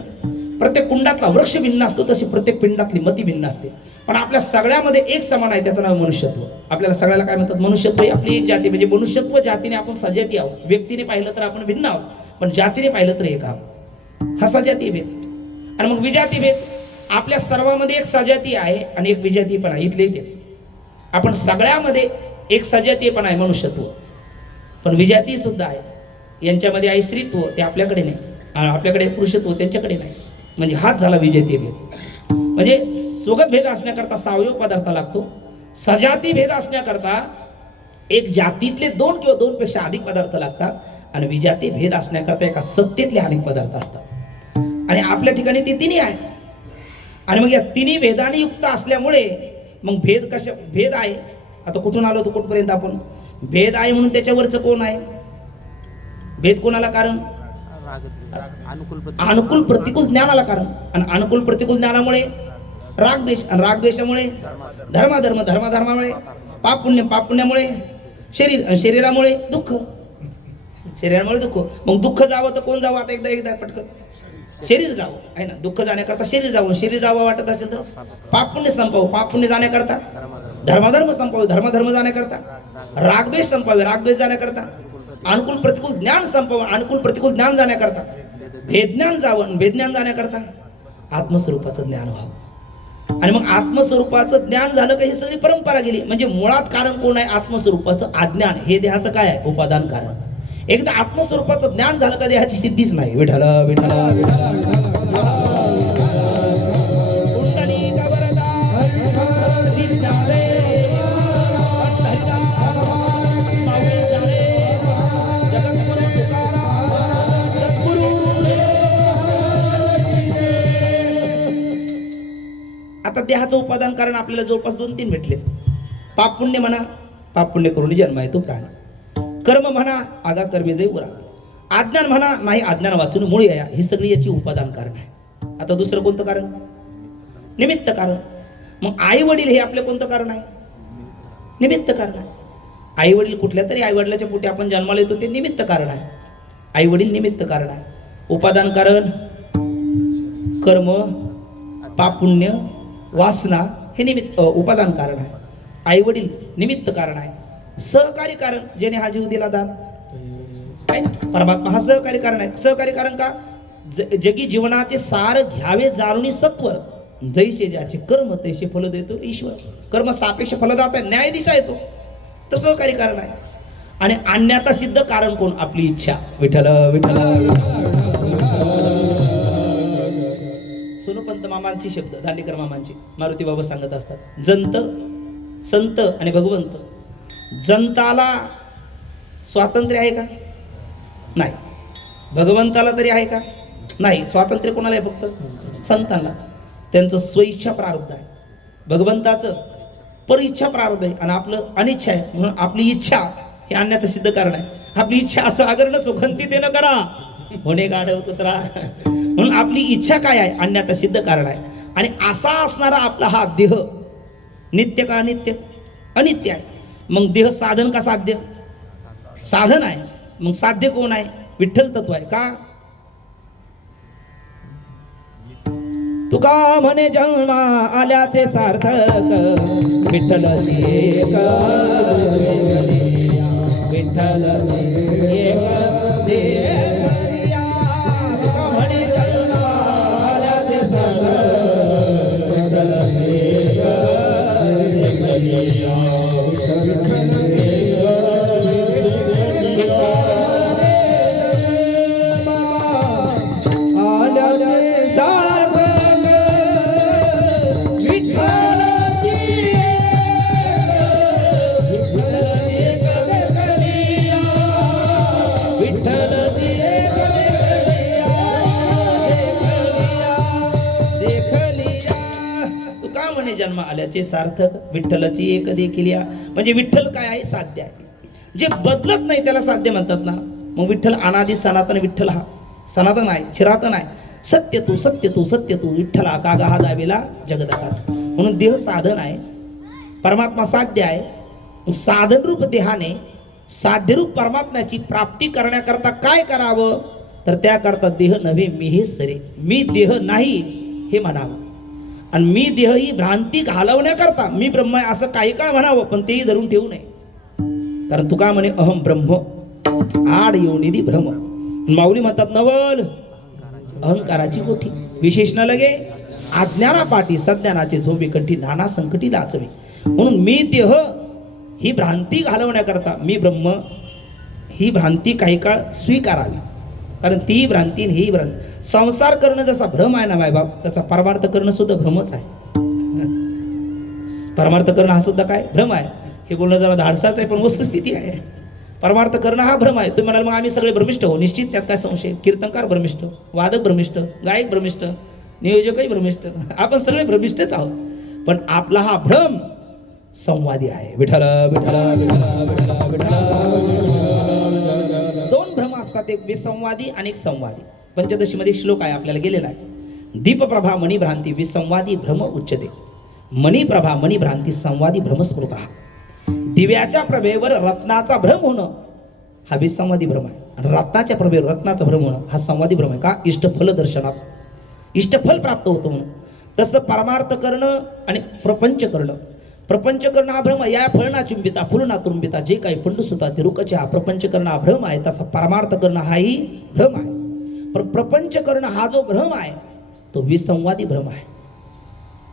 प्रत्येक कुंडातला वृक्ष भिन्न असतो तशी प्रत्येक पिंडातली मती भिन्न असते. पण आपल्या सगळ्यामध्ये एक समान आहे, त्याचं नाव मनुष्यत्व. आपल्याला सगळ्याला काय म्हणतात? मनुष्यत्व ही आपली एक जाती. म्हणजे मनुष्यत्व जातीने आपण सजाती आहोत. व्यक्तीने पाहिलं तर आपण भिन्न आहोत, पण जातीने पाहिलं तर एक आहोत. हा सजाती भेद. आणि मग विजाती भेद. आपल्या सर्वांमध्ये एक सजाती आहे आणि एक विजाती पण आहे. इथले इथेच आपण सगळ्यामध्ये एक सजातीय पण आहे, मनुष्यत्व. पण विजाती सुद्धा आहे. यांच्यामध्ये आहे स्त्रीत्व, ते आपल्याकडे नाही. आपल्याकडे पुरुषत्व, त्यांच्याकडे नाही. म्हणजे हाच झाला विजातीय भेद. म्हणजे स्वगत भेद असण्याकरता सावयव पदार्थ लागतो. सजाती भेद असण्याकरता एक जातीतले 2 किंवा 2 पेक्षा अधिक पदार्थ लागतात. आणि विजाती भेद असण्याकरता एका सत्तेतले अनेक पदार्थ असतात. आणि आपल्या ठिकाणी ते तिन्ही आहे. आणि मग या तिन्ही भेदाने युक्त असल्यामुळे मग भेद कशा भेद आहे. आता कुठून आलो तर कुठपर्यंत आपण भेद आहे म्हणून त्याच्यावरचं कोण आहे? भेद कोणाला कारण? अनुकूल प्रतिकूल ज्ञानाला कारण. आणि अनुकूल प्रतिकूल ज्ञानामुळे रागद्वेष, आणि रागद्वेषामुळे धर्माधर्म, धर्माधर्मामुळे पाप पुण्य, पाप पुण्यामुळे शरीर, आणि शरीरामुळे दुःख, शरीरामुळे दुःख. मग दुःख जावं तर कोण जावं? आता एकदा पटकन शरीर जावं आहे ना. दुःख जाण्याकरता शरीर जावं. शरीर जावं वाटत असेल तर पाप पुण्य संपावं. पाप पुण्य जाण्याकरता धर्माधर्म संपावे. धर्मधर्म जाण्याकरता रागद्वेष संपावे. रागद्वेष जाण्याकरता अनुकूल प्रतिकूल ज्ञान संपावं. अनुकूल प्रतिकूल ज्ञान जाण्याकरता भेदज्ञान जावं. भेदज्ञान जाण्याकरता आत्मस्वरूपाचं ज्ञान व्हावं. आणि मग आत्मस्वरूपाचं ज्ञान झालं का ही सगळी परंपरा गेली. म्हणजे मुळात कारण कोण आहे? आत्मस्वरूपाचं अज्ञान. हे देहाचं काय आहे? उपादान कारण. एकदा आत्मस्वरूपाचं ज्ञान झालं का देहाची सिद्धीच नाही. विठ्ठल विठ्ठल आता देहाचं उपादान कारण आपल्याला जवळपास 2-3 भेटले. पाप पुण्य म्हणा, पाप पुण्य करून जन्म येतो प्राणी. कर्म म्हणा, आगा कर्मे जै उरा. अज्ञान म्हणा, नाही अज्ञान वाचून मूळ या. ही सगळी याची उपादान कारण आहे. आता दुसरं कोणतं कारण? निमित्त कारण. मग आई वडील हे आपलं कोणतं कारण आहे? निमित्त कारण आहे. आई वडील कुठल्या तरी आई वडिलाच्या पोटी आपण जन्माला येतो, ते निमित्त कारण आहे. आई वडील निमित्त कारण आहे. उपादान कारण कर्म, पाप पुण्य, वासना हे निमित्त उपादान कारण आहे. आई वडील निमित्त कारण आहे. सहकारी कारण, ज्याने हा जीव दिला दान आहे ना, परमात्मा हा सहकारी कारण आहे. सहकारी कारण का? जगी जीवनाचे सार घ्यावे जाणून सत्वर, जैसे ज्याचे कर्म तैसे फल देतो ईश्वर. कर्म सापेक्ष फलदाता, न्यायाधीश आहे तो, तर सहकारी कारण आहे. आणि अन्यथा सिद्ध कारण कोण? आपली इच्छा. विठ्ठल विठ्ठल. सोनोपंत मामांची शब्द, दांडेकर मामांची, मारुती बाबा सांगत असतात. जंत, संत आणि भगवंत. जंताला स्वातंत्र्य आहे का? नाही. भगवंताला तरी आहे का? नाही. स्वातंत्र्य कोणाला आहे? फक्त संतांना. त्यांचं स्वइच्छा प्रारब्ध आहे. भगवंताचं पर इच्छा प्रारब्ध आहे आणि आपलं अनिच्छा आहे. म्हणून आपली इच्छा हे अन्यथा सिद्ध कारण आहे. आपली इच्छा असं आगरण सुखंतीतेनं करा होणे गाढव कुत्रा. म्हणून आपली इच्छा काय आहे अन्यात सिद्ध कारण आहे. आणि असा असणारा आपला हा देह नित्य का अनित्य? अनित्य आहे. मग देह साधन का साध्य? साधन आहे. मग साध्य कोण आहे? विठ्ठल तत्व आहे. का? तुका म्हणे जन्मा आल्याचे सार्थक विठ्ठलची एक विठ्ठल एक देवरिया. तुका म्हणे जन्मा आल्याचे सार्थक विठ्ठलची एक देवरिया. जन्म आल्याचे सार्थक विठ्ठलाची एक देखील या. म्हणजे विठ्ठल काय आहे? साध्य आहे. जे बदलत नाही त्याला साध्य म्हणतात ना. मग विठ्ठल अनादि सनातन विठ्ठल हा सनातन आहे, चिरातन आहे. सत्य तू सत्य तू सत्य तू विठ्ठला कागा हा दावेला जगदकार. म्हणून देह साधन आहे, परमात्मा साध्य आहे. साधन रूप देहाने साध्यरूप परमात्म्याची प्राप्ती करण्याकरता काय करावं? तर त्याकरता देह नव्हे मी हे सरे, मी देह नाही हे म्हणावं. आणि मी देह ही भ्रांती घालवण्याकरता मी ब्रह्म आहे असं काही काळ म्हणावं, पण तेही धरून ठेवू नये. कारण तुका म्हणे अहम ब्रह्म आड योनिधी भ्रम. माऊली म्हणतात नवल अहंकाराची गोठी विशेष न लगे अज्ञाना पाठी सज्ञानाचे झोबे कंठी नाना संकटी लाचवे. म्हणून मी देह ही भ्रांती घालवण्याकरता मी ब्रह्म ही भ्रांती काही काळ स्वीकारावी. कारण ती भ्रांती ही भ्रांती. संसार करणं जसा भ्रम आहे ना माय बाप, तसा परमार्थ करणं सुद्धा भ्रमच आहे. परमार्थ करणं हा सुद्धा काय भ्रम आहे. हे बोलणं जरा धाडसाच आहे पण वस्तुस्थिती आहे. परमार्थ करणं हा भ्रम आहे. तुम्ही म्हणाल मग आम्ही सगळे भ्रमिष्ठ हो, निश्चित त्यात काय संशय. कीर्तनकार भ्रमिष्ठ, वादक भ्रमिष्ठ, गायक भ्रमिष्ठ, नियोजकही भ्रमिष्ठ, आपण सगळे भ्रमिष्ठच आहोत. पण आपला हा भ्रम संवादी आहे. विठ्ठल विठ्ठल विठ्ठल विठ्ठल विठ्ठल. दोन भ्रम असतात, एक विसंवादी आणि एक संवादी. पंचदशी मध्ये श्लोक आहे आपल्याला गेलेला आहे. दीपप्रभा मणिभ्रांती विसंवादी भ्रम उच्चते. मणिप्रभा मणिभ्रांती संवादी भ्रमस्मृता. दिव्याच्या प्रभेवर रत्नाचा भ्रम होणं हा विसंवादी भ्रम आहे. आणि रत्नाच्या प्रभेवर रत्नाचा भ्रम होणं हा संवादी भ्रम आहे. का? इष्टफल दर्शनात इष्टफल प्राप्त होतं म्हणून. तसं परमार्थ करणं आणि प्रपंच करणं. प्रपंच करणं हा भ्रम. या फळना चुंबिता फुलना तुंबिता जे काही पंडुसुता ते रुकचे हा प्रपंच करणं हा भ्रम आहे. तसा परमार्थ करणं हाही भ्रम आहे. पण प्रपंच करणं हा जो भ्रम आहे तो विसंवादी भ्रम आहे.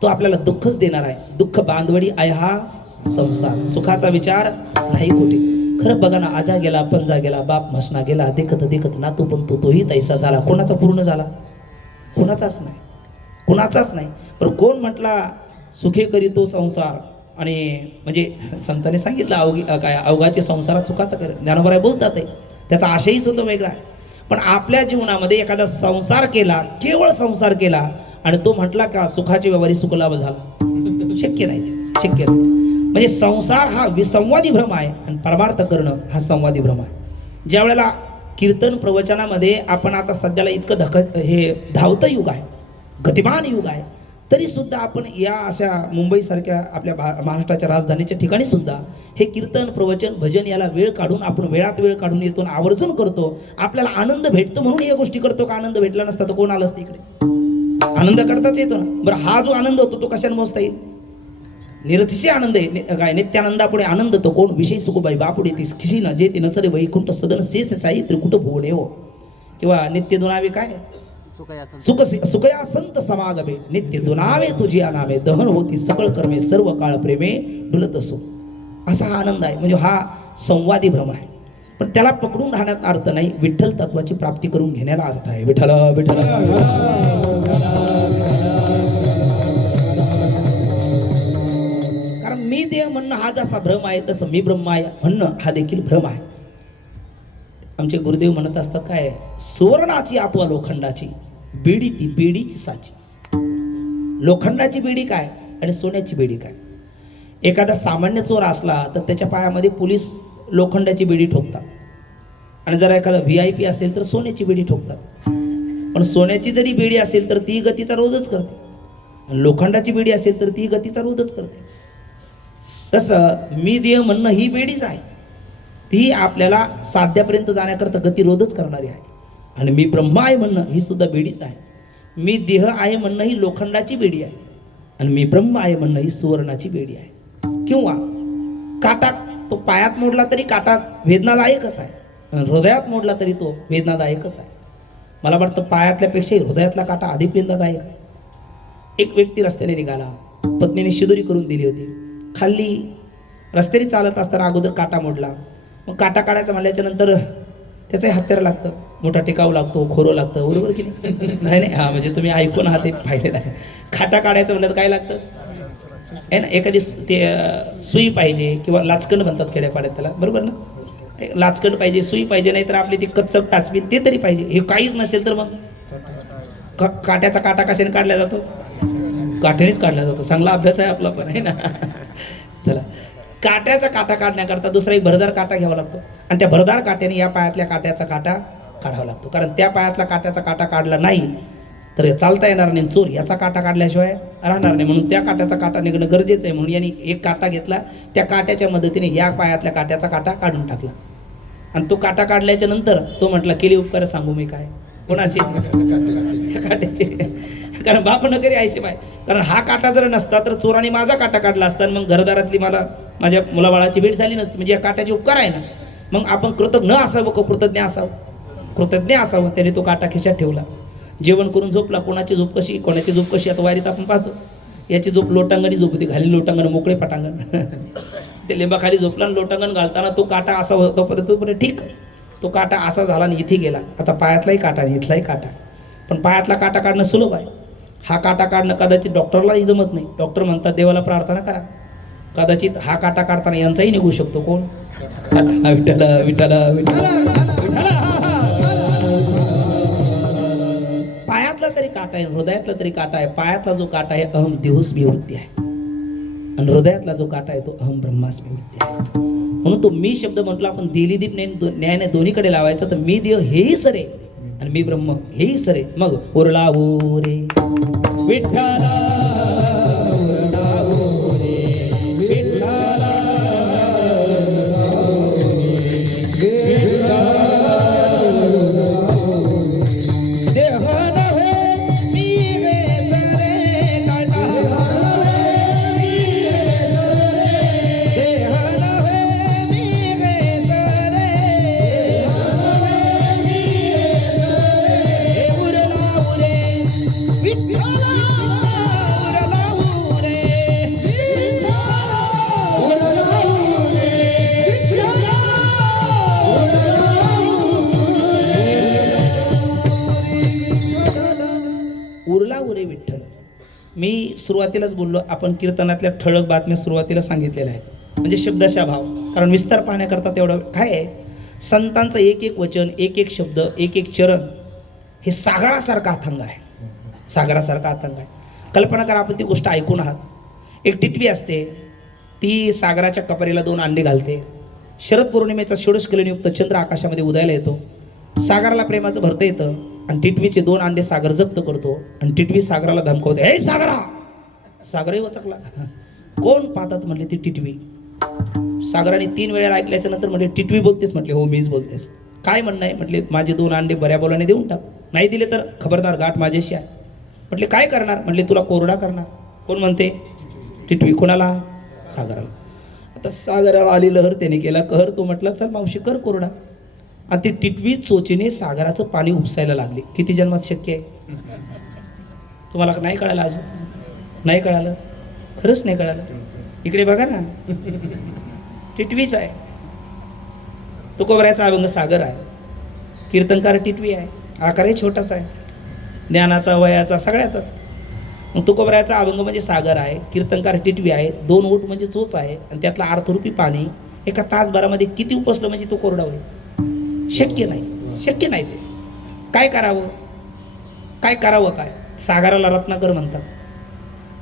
तो आपल्याला दुःखच देणार आहे. दुःख बांधवडी आहे हा संसार. सुखाचा विचार नाही कुठे. खरं बघा ना, आजा गेला पंजा गेला बाप म्हसना गेला, देखत देखत नातू पण तोही तैसा झाला. कोणाचा पूर्ण झाला? कोणाचाच नाही, कोणाचाच नाही. पण कोण म्हटला सुखे करी तो संसार. आणि म्हणजे संतांनी सांगितलं अवघाचे संसारात सुखाचा कर. ज्ञानोबराय बोलतात आहे, त्याचा आशयही सुद्धा वेगळा आहे. पण आपल्या जीवनामध्ये एखादा संसार केला, केवळ संसार केला आणि तो म्हटला का सुखाचे व्यवहारी सुखलाभ झाला, शक्य नाही, शक्य नाही. म्हणजे संसार हा विसंवादी भ्रम आहे आणि परमार्थ करणं हा संवादी भ्रम आहे. ज्या वेळेला कीर्तन प्रवचनामध्ये आपण आता सध्याला इतकं हे धावतं युग आहे, गतिमान युग आहे, तरी सुद्धा आपण या अशा मुंबईसारख्या आपल्या महाराष्ट्राच्या राजधानीच्या ठिकाणी सुद्धा हे कीर्तन प्रवचन भजन याला वेळ काढून आपण वेळात वेळ काढून येतो, आवर्जून करतो. आपल्याला आनंद भेटतो म्हणून या गोष्टी करतो. का आनंद भेटला नसता तर कोण आलं असतं इकडे? आनंद करताच येतो ना. बरं, हा जो आनंद होतो तो कशाने मोजता येईल? निरतिशय आनंद आहे. काय नित्यानंदापुढे आनंद तो कोण? विषय सुखबाई बापुढे ती खिशी न जे ती नसरे वैकुंठ सदन शेष साई त्रिकुट भोवणे हो. किंवा नित्य दुनावे काय सुखया संत समागमे नित्य दुनावे तुझी अनामे दहन होती सकळ कर्मे सर्व काळ प्रेमे डुलत असो. असा हा आनंद आहे. म्हणजे हा संवादी भ्रम आहे. पण त्याला पकडून राहण्यात अर्थ नाही, विठ्ठल तत्वाची प्राप्ती करून घेण्याला अर्थ आहे. विठ्ठल विठ्ठल. कारण मी देह म्हणणं हा जसा भ्रम आहे तसं मी ब्रह्म आहे म्हणणं हा देखील भ्रम आहे. आमचे गुरुदेव म्हणत असतात काय, सुवर्णाची अथवा लोखंडाची बेडी ती बेडीची साची. लोखंडाची बेडी काय आणि सोन्याची बेडी काय? एखादा सामान्य चोर असला तर त्याच्या पायामध्ये पोलीस लोखंडाची बेडी ठोकतात. आणि जर एखादा VIP असेल तर सोन्याची बेडी ठोकतात. पण सोन्याची जरी बेडी असेल तर ती गतीचा रोधच करते, आणि लोखंडाची बेडी असेल तर ती गतीचा रोधच करते. तसं मी देह म्हणणं ही बेडीच आहे, ती आपल्याला साध्यापर्यंत जाण्याकरता गतिरोधच करणारी आहे. आणि मी ब्रह्म आहे म्हणणं ही सुद्धा बेडीच आहे. मी देह आहे म्हणणं ही लोखंडाची बेडी आहे, आणि मी ब्रह्म आहे म्हणणं ही सुवर्णाची बेडी आहे. किंवा काटा तो पायात मोडला तरी काटा वेदनादायकच आहे, आणि हृदयात मोडला तरी तो वेदनादायकच आहे. मला वाटतं पायातल्यापेक्षा हृदयातला काटा अधिक वेदनादायक आहे. एक व्यक्ती रस्त्याने निघाला, पत्नीने शिदोरी करून दिली होती, खाल्ली. रस्त्याने चालत असताना अगोदर काटा मोडला. मग काटा काढायचा म्हणल्याच्या नंतर त्याचंही हत्यार लागतं, मोठा टिकाऊ लागतो, खोरं लागतं, बरोबर की नाही? नाही नाही, हा म्हणजे तुम्ही ऐकून आहात, ते पाहिलेलं आहे. काटा काढायचं म्हणलं तर काय लागतं आहे ना, एखादी ते सुई पाहिजे, किंवा लाचकंड म्हणतात खेड्यापाड्यात त्याला, बरोबर ना? लाचकंड पाहिजे, सुई पाहिजे, नाही तर आपली ती कच्चक टाचबीन ते तरी पाहिजे. हे काहीच नसेल तर मग काट्याचा काटा कशाने काढला जातो? काठ्यानेच काढला जातो. चांगला अभ्यास आहे आपला पण, आहे ना? चला, काट्याचा काटा काढण्याकरता दुसरा एक भरदार काटा घ्यावा लागतो, आणि त्या भरदार काट्याने या पायातल्या काट्याचा काटा काढावा लागतो. कारण त्या पायातला काट्याचा काटा काढला नाही तर चालता येणार नाही, चोर याचा काटा काढल्याशिवाय राहणार नाही. म्हणून त्या काट्याचा काटा निघणं गरजेचं आहे. म्हणून यांनी एक काटा घेतला, त्या काट्याच्या मदतीने या पायातल्या काट्याचा काटा काढून टाकला. आणि तो काटा काढल्याच्या नंतर तो म्हटला, केली उपकार सांगू मी काय? कोणाची? काट्याची. कारण बाप नकरी आयशी बाय. कारण हा काटा जर नसता तर चोराने माझा काटा काढला असता, मग घरदारातली मला माझ्या मुलाबाळाची भेट झाली नसती. म्हणजे या काट्याचे उपकार आहे ना. मग आपण कृतज्ञ असावं का कृतज्ञ असावं? कृतज्ञ असावं. त्याने तो काटा खिशात ठेवला, जेवण करून झोपला. कोणाची झोप कशी, कोणाची झोप कशी, आता वारीत आपण पाहतो. याची झोप लोटांगणी झोप होती, घाली लोटांगण, मोकळे पटांगण. ते लिंबाखाली झोपला, आणि लोटांगण घालताना तो काटा असा होता, तोपर्यंत ठीक. तो काटा असा झाला आणि इथे गेला. आता पायातलाही काटा आणि इथलाही काटा. पण पायातला काटा काढणं सुलभ आहे, हा काटा काढणं कदाचित डॉक्टरलाही जमत नाही. डॉक्टर म्हणतात देवाला प्रार्थना करा. कदाचित हा काटा काढताना यांचाही निघू शकतो. कोण? विठ्ठल विठ्ठल विठ्ठल. पायातला तरी काटा आहे, हृदयातला तरी काटा आहे. पायातला जो काटा आहे अहम देहोस्मी वृत्ती आहे, आणि हृदयातला जो काटा आहे तो अहम ब्रह्मास्मी वृत्ती आहे. म्हणून तो मी शब्द म्हटला आपण दिलीदीप न्यायाने दोन्हीकडे लावायचं. तर मी देह हेही सरे आणि मी ब्रह्म हेही सरे. मग उरला हो रे विठ्ठला, उरला हो रे विठ्ठला, मी सुरुवातीलाच बोललो, आपण कीर्तनातल्या ठळक बातम्या सुरुवातीला सांगितलेल्या आहेत, म्हणजे शब्दशः भाव. कारण विस्तार पाहण्याकरता तेवढं काय आहे, संतांचं एक एक वचन, एक एक शब्द, एक एक चरण हे सागरासारखा अथंग आहे, सागरासारखा अथंग आहे. कल्पना करा, आपण ती गोष्ट ऐकून आहात. एक टिटवी असते, ती सागराच्या कपरीला 2 अंडे घालते. शरद पौर्णिमेचा षोडशकलयुक्त चंद्र आकाशामध्ये उदयाला येतो. सागराला प्रेमाचं भरतं येतं, आणि टिटवीचे 2 अंडे सागर जप्त करतो, आणि टिटवी सागराला धमकवते, हे सागरा. सागरही वचकला. कोण पाहतात म्हणले, ती टिटवी. सागराने 3 वेळा ऐकल्याच्या नंतर म्हटले, टिटवी बोलतेस? म्हटले हो मीच बोलतेस. काय म्हणणं आहे? म्हटले माझे 2 अंडे बऱ्या बोलाने देऊन टाक, नाही दिले तर खबरदार गाठ माझ्याशी आहे. म्हटले काय करणार? म्हटले तुला कोरडा करणार. कोण म्हणते? टिटवी. कोणाला? सागराला. आता सागराला आली लहर, त्याने केला कहर. तो म्हटला चल मावशी कर कोरडा. आणि ती टिटवी चोचीने सागराचं पाणी उपसायला लागली. किती जन्मात शक्य आहे? तुम्हाला नाही कळालं? अजून नाही कळालं? खरंच नाही कळालं? इकडे बघा ना, टिटवीच आहे. तुकोबऱ्याचा अभंग सागर आहे, कीर्तनकार टिटवी आहे. आकारही छोटाच आहे, ज्ञानाचा, वयाचा, सगळ्याचाच. मग तुकोबऱ्याचा अभंग म्हणजे सागर आहे, कीर्तनकार टिटवी आहे, 2 ओठ म्हणजे चोच आहे, आणि त्यातला अर्थरूपी पाणी एका तासभरामध्ये किती उपसलं म्हणजे तो कोरडा होईल? शक्य नाही, शक्य नाही. ते काय करावं, काय करावं? काय सागराला रत्नाकर म्हणतात.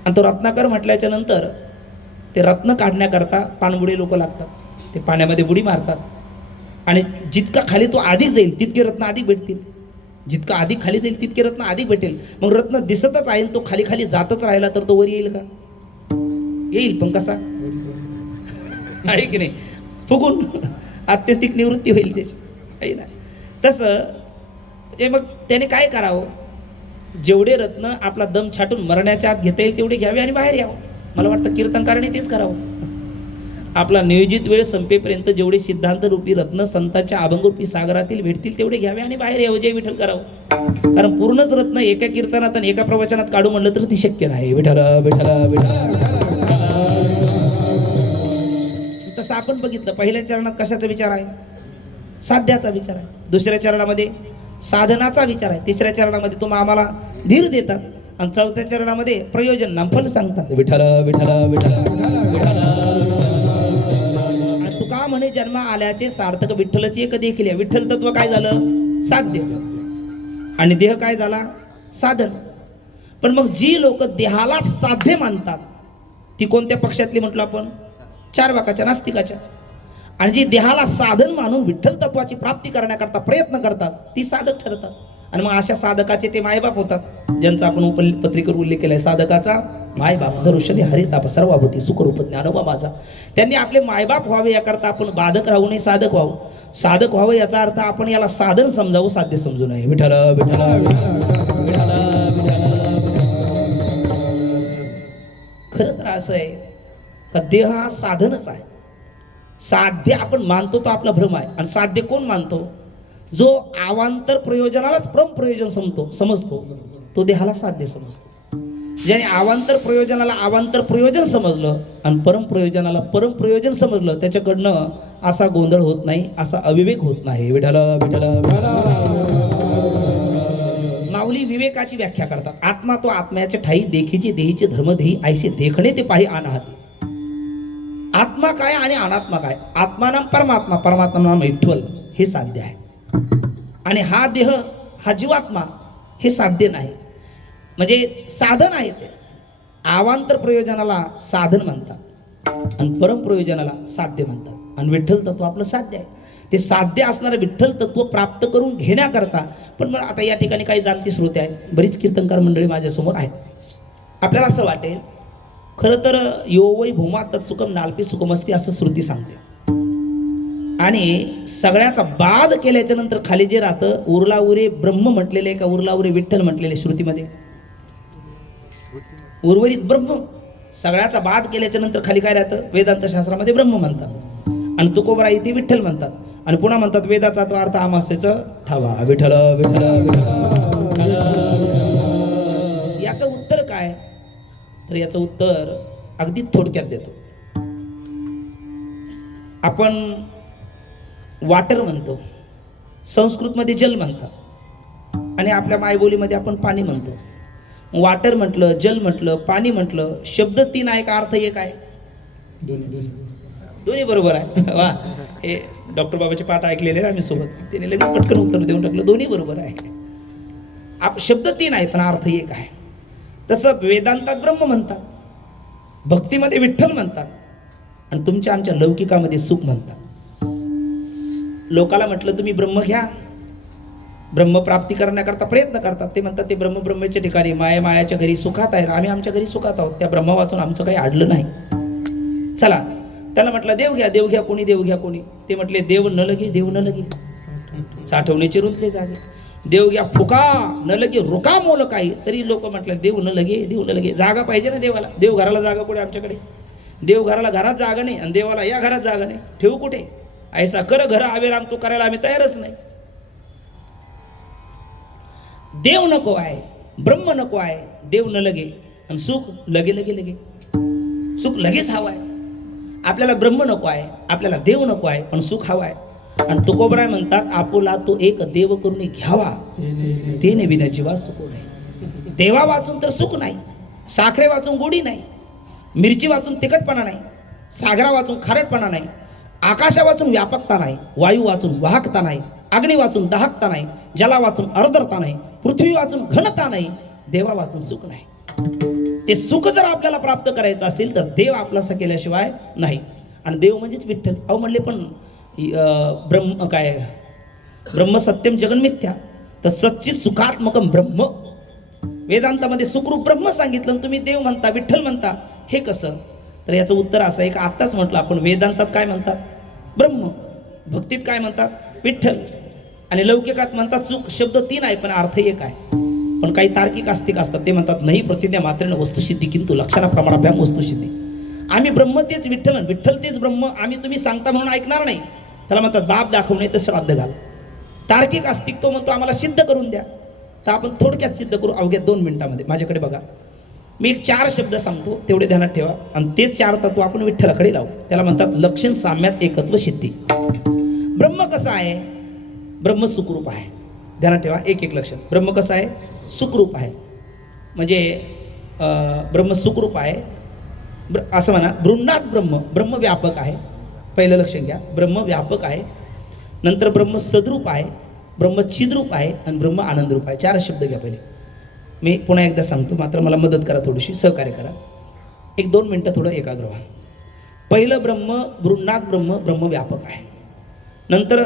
आणि तो रत्नाकर म्हटल्याच्या नंतर ते रत्न काढण्याकरता पाणबुडी लोक लागतात. ते पाण्यामध्ये बुडी मारतात, आणि जितका खाली तो अधिक जाईल तितके रत्न अधिक भेटतील. जितका अधिक खाली जाईल तितके रत्न अधिक भेटेल. मग रत्न दिसतच आहे तो खाली खाली जातच राहिला तर तो वर येईल का? येईल, पण कसा? आहे की नाही? फुगून आत्यंतिक निवृत्ती होईल त्याची, आहे ना? तसं मग त्याने काय करावं? जेवढे रत्न आपला दम छाटून मरण्याच्या आत घेता येईल तेवढे घ्यावे आणि बाहेर यावं. मला वाटतं कीर्तनकाराने तेच करावं. आपला नियोजित वेळ संपेपर्यंत जेवढे सिद्धांत रूपी रत्न संतांच्या अभंगरूपी सागरातील भेटतील तेवढे घ्यावे आणि बाहेर यावं. जय विठ्ठल करावं. कारण पूर्णच रत्न एका कीर्तनात आणि एका प्रवचनात काढू म्हणलं तर ती शक्य नाही. विठ्ठल विठ्ठल विठ्ठल. तसं आपण बघितलं, पहिल्या चरणात कशाचा विचार आहे? साध्याचा विचार आहे. दुसऱ्या चरणामध्ये साधनाचा विचार आहे. तिसऱ्या चरणामध्ये तुम्ही आम्हाला धीर देतात आणि चौथ्या चरणामध्ये प्रयोजन नामफल सांगतात. विठ्ठल विठ्ठल विठ्ठल. तुका म्हणे जन्म आल्याचे सार्थक विठ्ठलची एक देखील आहे. विठ्ठल तत्व काय झालं? साध्य. आणि देह काय झाला? साधन. पण मग जी लोक देहाला साध्य मानतात ती कोणत्या पक्षातली म्हटलं आपण? चार वाकाच्या, नास्तिकाच्या. आणि जी देहाला साधन मानून विठ्ठल तत्वाची प्राप्ती करण्याकरता प्रयत्न करतात ती साधक ठरतात. आणि मग अशा साधकाचे ते मायबाप होतात, ज्यांचा आपण पत्रिकेवर उल्लेख केलाय. साधकाचा मायबाप धरुषणे हरिताप सर्वाभूती सुखरूप ज्ञानोबा माझा. त्यांनी आपले मायबाप व्हावे याकरता आपण बाधक राहू नये, साधक व्हावं. साधक व्हावं याचा अर्थ आपण याला साधन समजावं, साध्य समजू नये. विठ्ठल विठ्ठल. खरं तर असं आहे का देह हा साधनच आहे. साध्य आपण मानतो तो आपला भ्रम आहे. आणि साध्य कोण मानतो? जो अवांतर प्रयोजनालाच परम प्रयोजन समजतो तो देहाला साध्य समजतो. ज्याने अवांतर प्रयोजनाला अवांतर प्रयोजन समजलं आणि परम प्रयोजनाला परम प्रयोजन समजलं त्याच्याकडनं असा गोंधळ होत नाही, असा अविवेक होत नाही. विठ्ठल विठ्ठल. माऊली विवेकाची व्याख्या करतात. आत्मा तो आत्म्याच्या ठाई देखीचे देहीचे धर्मदेही ऐसे देखणे ते पाही अनाहते. आत्मा काय आणि अनात्मा काय? आत्मा नाम परमात्मा, परमात्मा नाम विठ्ठल, हे साध्य आहे. आणि हा देह हा जीवात्मा हे साध्य नाही, म्हणजे साधन आहे. ते अवांतर प्रयोजनाला साधन म्हणतात आणि परम प्रयोजनाला साध्य म्हणतात. आणि विठ्ठल तत्व आपलं साध्य आहे. ते साध्य असणारं विठ्ठल तत्व प्राप्त करून घेण्याकरता. पण मग आता या ठिकाणी काही जाणती श्रोते आहेत, बरीच कीर्तनकार मंडळी माझ्यासमोर आहेत. आपल्याला असं वाटेल खरं तर यो वै भूमा तत्सुखम नाल्पी सुखमस्ती असं श्रुती सांगते. आणि सगळ्याचा बाध केल्याच्या नंतर खाली जे राहतं उरला उरे ब्रह्म म्हटलेले का उरला उरे विठ्ठल म्हटलेले श्रुतीमध्ये? उर्वरित ब्रह्म. सगळ्याचा बाध केल्याच्या नंतर खाली काय राहतं? वेदांत शास्त्रामध्ये ब्रह्म म्हणतात आणि तुकोबरा इथे विठ्ठल म्हणतात. आणि पुन्हा म्हणतात वेदाचा तो अर्थ अमास्येचं ठावा. विठ्ठल विठ्ठल. याचं उत्तर काय? तर याचं उत्तर अगदी थोडक्यात देतो. आपण वॉटर म्हणतो, संस्कृतमध्ये जल म्हणतात आणि आपल्या मायबोलीमध्ये आपण पाणी म्हणतो. वॉटर म्हटलं, जल म्हटलं, पाणी म्हटलं, शब्द तीन आहे का अर्थ एक आहे? दोन्ही बरोबर आहे. वा, हे डॉक्टर बाबाचे पाठ ऐकलेले आम्ही सोबत, त्याने लगेच पटकन उत्तर देऊन टाकलं. दोन्ही बरोबर आहे. शब्द तीन आहे पण अर्थ एक आहे. तसं वेदांतात ब्रह्म म्हणतात, भक्तीमध्ये विठ्ठल म्हणतात आणि तुमच्या आमच्या लौकिकामध्ये सुख म्हणतात. लोकाला म्हटलं तुम्ही ब्रह्म घ्या, ब्रह्म प्राप्ती करण्याकरता प्रयत्न करतात. ते म्हणतात ते ब्रह्मच्या ठिकाणी मायाच्या घरी सुखात आहे. आम्ही आमच्या घरी सुखात आहोत. त्या ब्रह्म वाचून आमचं काही अडलं नाही. चला, त्याला म्हटलं देव घ्या, देव घ्या कोणी, देव घ्या कोणी. ते म्हटले देव न लगे, देव न लगे, साठवणीचे रुंतले जागे. देव घ्या फुका न लगे रुका मोल काही. तरी लोक म्हटलं देव न लगे, देव न लगे. जागा पाहिजे ना देवाला. देव घराला जागा कुठे आमच्याकडे? देव घराला घरात जागा नाही आणि देवाला या घरात जागा नाही. ठेवू कुठे? ऐसा कर घर आवेराम तो करायला आम्ही तयारच नाही. देव नको आहे, ब्रह्म नको आहे, देव न लगे आणि सुख लगे लगे लगे. सुख लगेच हवं आहे. आपल्याला ब्रह्म नको आहे, आपल्याला देव नको आहे, पण सुख हवं आहे. आणि तुकोबराय म्हणतात आपुला तो एक देव करून घ्यावा, तेने विना जीवा सुख नाही. देवा वाचून तर सुख नाही, साखरे वाचून गोडी नाही, मिरची वाचून तिखटपणा नाही, सागरा वाचून खारटपणा नाही, आकाशा वाचून व्यापकता नाही, वायू वाचून वाहकता नाही, अग्नी वाचून दाहकता नाही, जला वाचून अर्धरता नाही, पृथ्वी वाचून घनता नाही, देवा वाचून सुख नाही. ते सुख जर आपल्याला प्राप्त करायचं असेल तर देव आपलासा केल्याशिवाय नाही. आणि देव म्हणजेच विठ्ठल. अहो म्हणले पण ब्रह्म काय ब्रह्म सत्यम जगन्मिथ्या तर सच्चित सुखात्मकम ब्रह्म. वेदांतामध्ये सुखरूप ब्रह्म सांगितलं आणि तुम्ही देव म्हणता, विठ्ठल म्हणता, हे कसं? तर याचं उत्तर असं आहे की आत्ताच म्हटलं आपण, वेदांतात काय म्हणतात? ब्रह्म. भक्तीत काय म्हणतात? विठ्ठल. आणि लौकिकात म्हणतात सुख. शब्द 3 आहे पण अर्थ एक आहे. पण काही तार्किक आस्तिक असतात, ते म्हणतात नाही प्रतिज्ञा मात्रेन वस्तुसिद्धी किंतु लक्षणा प्रमाणाभ्याम वस्तुसिद्धी. आम्ही ब्रह्म तेच विठ्ठल, विठ्ठल तेच ब्रह्म, आम्ही तुम्ही सांगता म्हणून ऐकणार नाही. त्याला म्हणतात बाप दाखवणे तर श्राद्ध घाल. तार्किक आस्तिक तो म्हणतो आम्हाला सिद्ध करून द्या. तर आपण थोडक्यात सिद्ध करू अवघ्या 2 मिनिटामध्ये. माझ्याकडे बघा, मी एक 4 शब्द सांगतो, तेवढे ध्यानात ठेवा आणि तेच 4 तत्व आपण विठ्ठलाकडे लावू. त्याला म्हणतात लक्षण साम्यात एकत्व सिद्धी. ब्रह्म कसं आहे? ब्रह्म सुखरूप आहे. ध्यानात ठेवा, एक लक्षण. ब्रह्म कसं आहे? सुखरूप आहे. म्हणजे ब्रह्म सुखरूप आहे. असं म्हणा, बृंदात ब्रह्म, ब्रह्म व्यापक आहे. पहिलं लक्षण घ्या, ब्रह्म व्यापक आहे. नंतर ब्रह्म सद्रूप आहे, ब्रह्म चिद्रूप आहे आणि ब्रह्म आनंदरूप आहे. 4 शब्द घ्या पहिले. मी पुन्हा एकदा सांगतो, मात्र मला मदत करा, थोडीशी सहकार्य करा. 1-2 मिनटं थोडं एकाग्र व्हा. पहिलं ब्रह्म बृंदात ब्रह्म, ब्रह्म व्यापक आहे. नंतर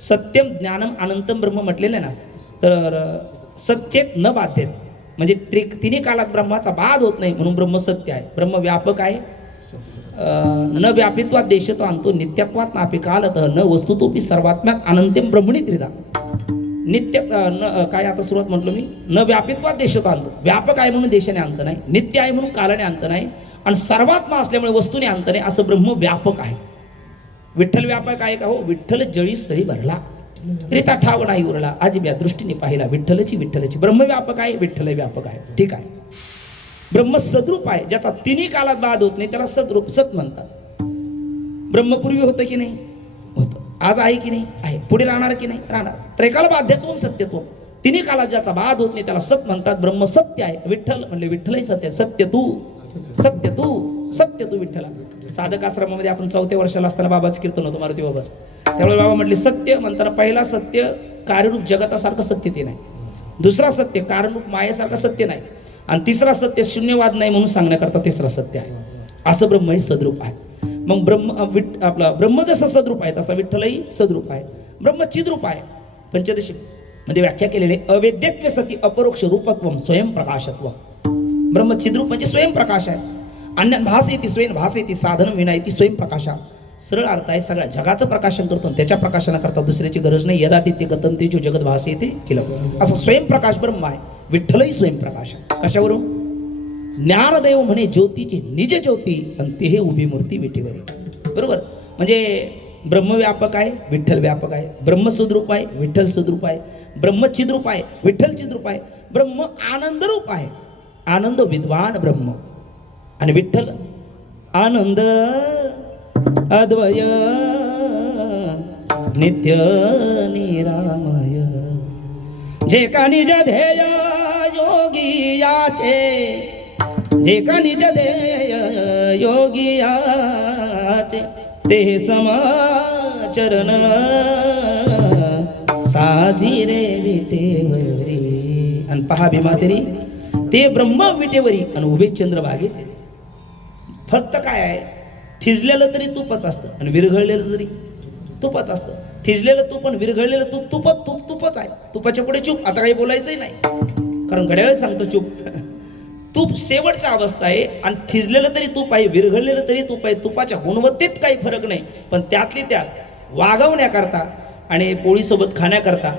सत्यम ज्ञानम अनंतम ब्रह्म म्हटलेलं आहे ना, तर सच्चेत न बाध्येत, म्हणजे तिन्ही कालात ब्रह्माचा बाध होत नाही म्हणून ब्रह्म सत्य आहे. ब्रह्म व्यापक आहे. न व्यापित्वात देशतो आणतो, नित्यत्वात नापी कालत न वस्तुतोपी सर्वात्म्यात अनंतम ब्रह्मणी त्रिधा. नित्य काय आता सुरुवात म्हटलं मी, न व्यापित्वात देशतो आणतो, व्यापक आहे म्हणून देशाने अंत नाही, नित्य आहे म्हणून कालाने अंत नाही, आणि सर्वात्मा असल्यामुळे वस्तूने अंत नाही, असं ब्रह्म व्यापक आहे. विठ्ठल व्यापक आहे का? हो. विठ्ठल जळीस तरी भरला, त्रिता ठाव नाही उरला, अजिब्या दृष्टीने पाहिला, विठ्ठलची विठ्ठलची. ब्रह्म व्यापक आहे, विठ्ठल व्यापक आहे. ठीक आहे. ब्रह्म सद्रूप आहे, ज्याचा तिन्ही कालात बाध होत नाही, त्याला सद्रूप, सत म्हणतात. ब्रह्मपूर्वी होतं की नाही? होतं. आज आहे की नाही? आहे. पुढे राहणार की नाही? राहणार. त्रैकाल बाध्यत्व सत्यत्व, तिन्ही कालात ज्याचा बाध होत नाही त्याला सत म्हणतात. ब्रह्म सत्य आहे. विठ्ठल म्हणले विठ्ठलही सत्य. सत्य तू, सत्य तू, सत्य तू विठ्ठला. साधक आश्रमामध्ये आपण 4थ्या वर्षाला असताना बाबाचं कीर्तन होतं, मारुती बाबाच. त्यावेळेस बाबा म्हटले सत्य म्हणताना पहिला सत्य कार्यरूप जगतासारखं सत्य ते नाही, दुसरा सत्य कारणरूप मायेसारखं सत्य नाही, आणि तिसरा सत्य शून्यवाद नाही म्हणून सांगण्याकरता तिसरा सत्य आहे. असं ब्रह्म हे सद्रूप आहे. मग ब्रह्म ब्रह्म जसं सद्रूप आहे तसा विठ्ठलही सद्रूप आहे. ब्रह्म चिद्रूप आहे. पंचदशी मध्ये व्याख्या केलेले अवेद्यत्व सती अपरोक्ष रूपत्व स्वयंप्रकाशत्व. ब्रह्म चिद्रूप म्हणजे स्वयंप्रकाश आहे. अन्य भास येते स्वयं भास येते साधन विना येते स्वयंप्रकाशा. सरळ अर्थ आहे, सगळ्या जगाचं प्रकाशन करतो, त्याच्या प्रकाशनाकरता दुसऱ्याची गरज नाही. यदा ते गतम तेजो जगत भास येते केलं, असं स्वयंप्रकाश ब्रह्म आहे. विठ्ठलही स्वयंप्रकाश. कशावरून? ज्ञानदेव म्हणे ज्योतीची निज ज्योती, आणि ते उभी मूर्ती विठेवरी. बरोबर. म्हणजे ब्रह्म व्यापक आहे, विठ्ठल व्यापक आहे. ब्रह्म सद्रूप आहे, विठ्ठल सद्रूप आहे. ब्रह्म चिद्रूप आहे, विठ्ठल चिद्रूप आहे. ब्रह्म आनंदरूप आहे, आनंद विद्वान ब्रह्म. आणि विठ्ठल आनंद अद्वय नित्य निरामय. जे का निज ध्येय योगी याचे, जे का निज ध्येय योगी याचे, ते समाचरण साजी रे विटेवरी. आणि पहा भीमातेरी, ते ब्रह्म विटेवरी आणि उभे चंद्रभागेत. फक्त काय आहे, थिजलेलं तरी तुपच असतं आणि विरघळलेलं तरी तुपच असतं. थिजलेलं तूप आणि विरघळलेलं तूप तुपच आहे. तुपाच्या पुढे चूप. आता काही बोलायचंही नाही, कारण घड्याळ सांगतो चूप. तूप शेवटचा अवस्था आहे, आणि थिजलेलं तरी तूप आहे, विरघळलेलं तरी तूप आहे. तुपाच्या गुणवत्तेत काही फरक नाही, पण त्यातली त्यात वागवण्याकरता आणि पोळीसोबत खाण्याकरता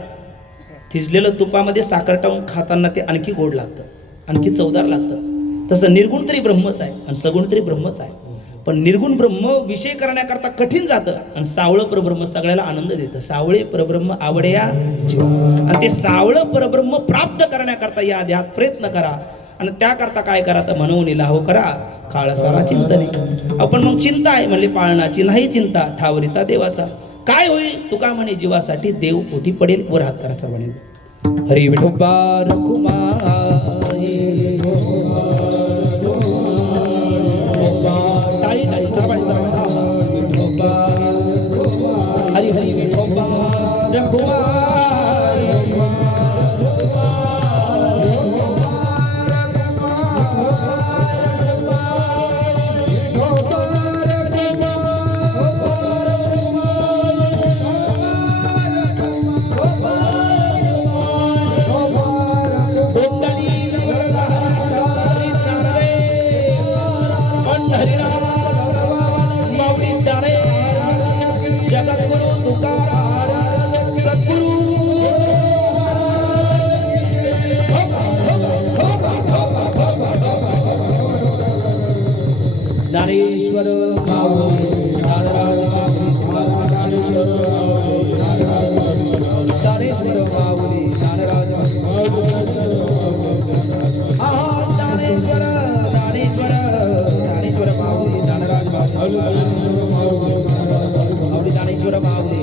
थिजलेलं तुपामध्ये साखर टाकून खाताना ते आणखी गोड लागतं, आणखी चवदार लागतं. तसं निर्गुण तरी ब्रह्मच आहे आणि सगुण तरी ब्रह्मच आहे. पण निर्गुण ब्रह्म विषय करण्याकरता कठीण जातं, आणि सावळं परब्रह्म सगळ्याला आनंद देतं. सावळे परब्रह्म आवडया जीवा. आणि ते सावळं परब्रह्म प्राप्त करण्याकरता या ध्यात प्रयत्न करा. आणि त्याकरता काय करा, तर म्हणून लाहो करा काळ सारा चिंतने. आपण मग चिंता आहे म्हणले पाळणाची, नाही चिंता ठावरिता देवाचा. काय होईल तुका म्हणे जीवासाठी देव पोटी पडेल. वर हात करा सर्वांनी. हरी विठोबा रखुमाई. टाळी टाळी सर्वांनी हरी हरी विठोबा रखुमाई. दानेश्वर माऊली ज्ञानराज माऊली दानेश्वर माऊली ज्ञानराज दानेश्वर दानेश्वर दानेश्वर माऊली ज्ञानराज माऊली दानेश्वर माऊली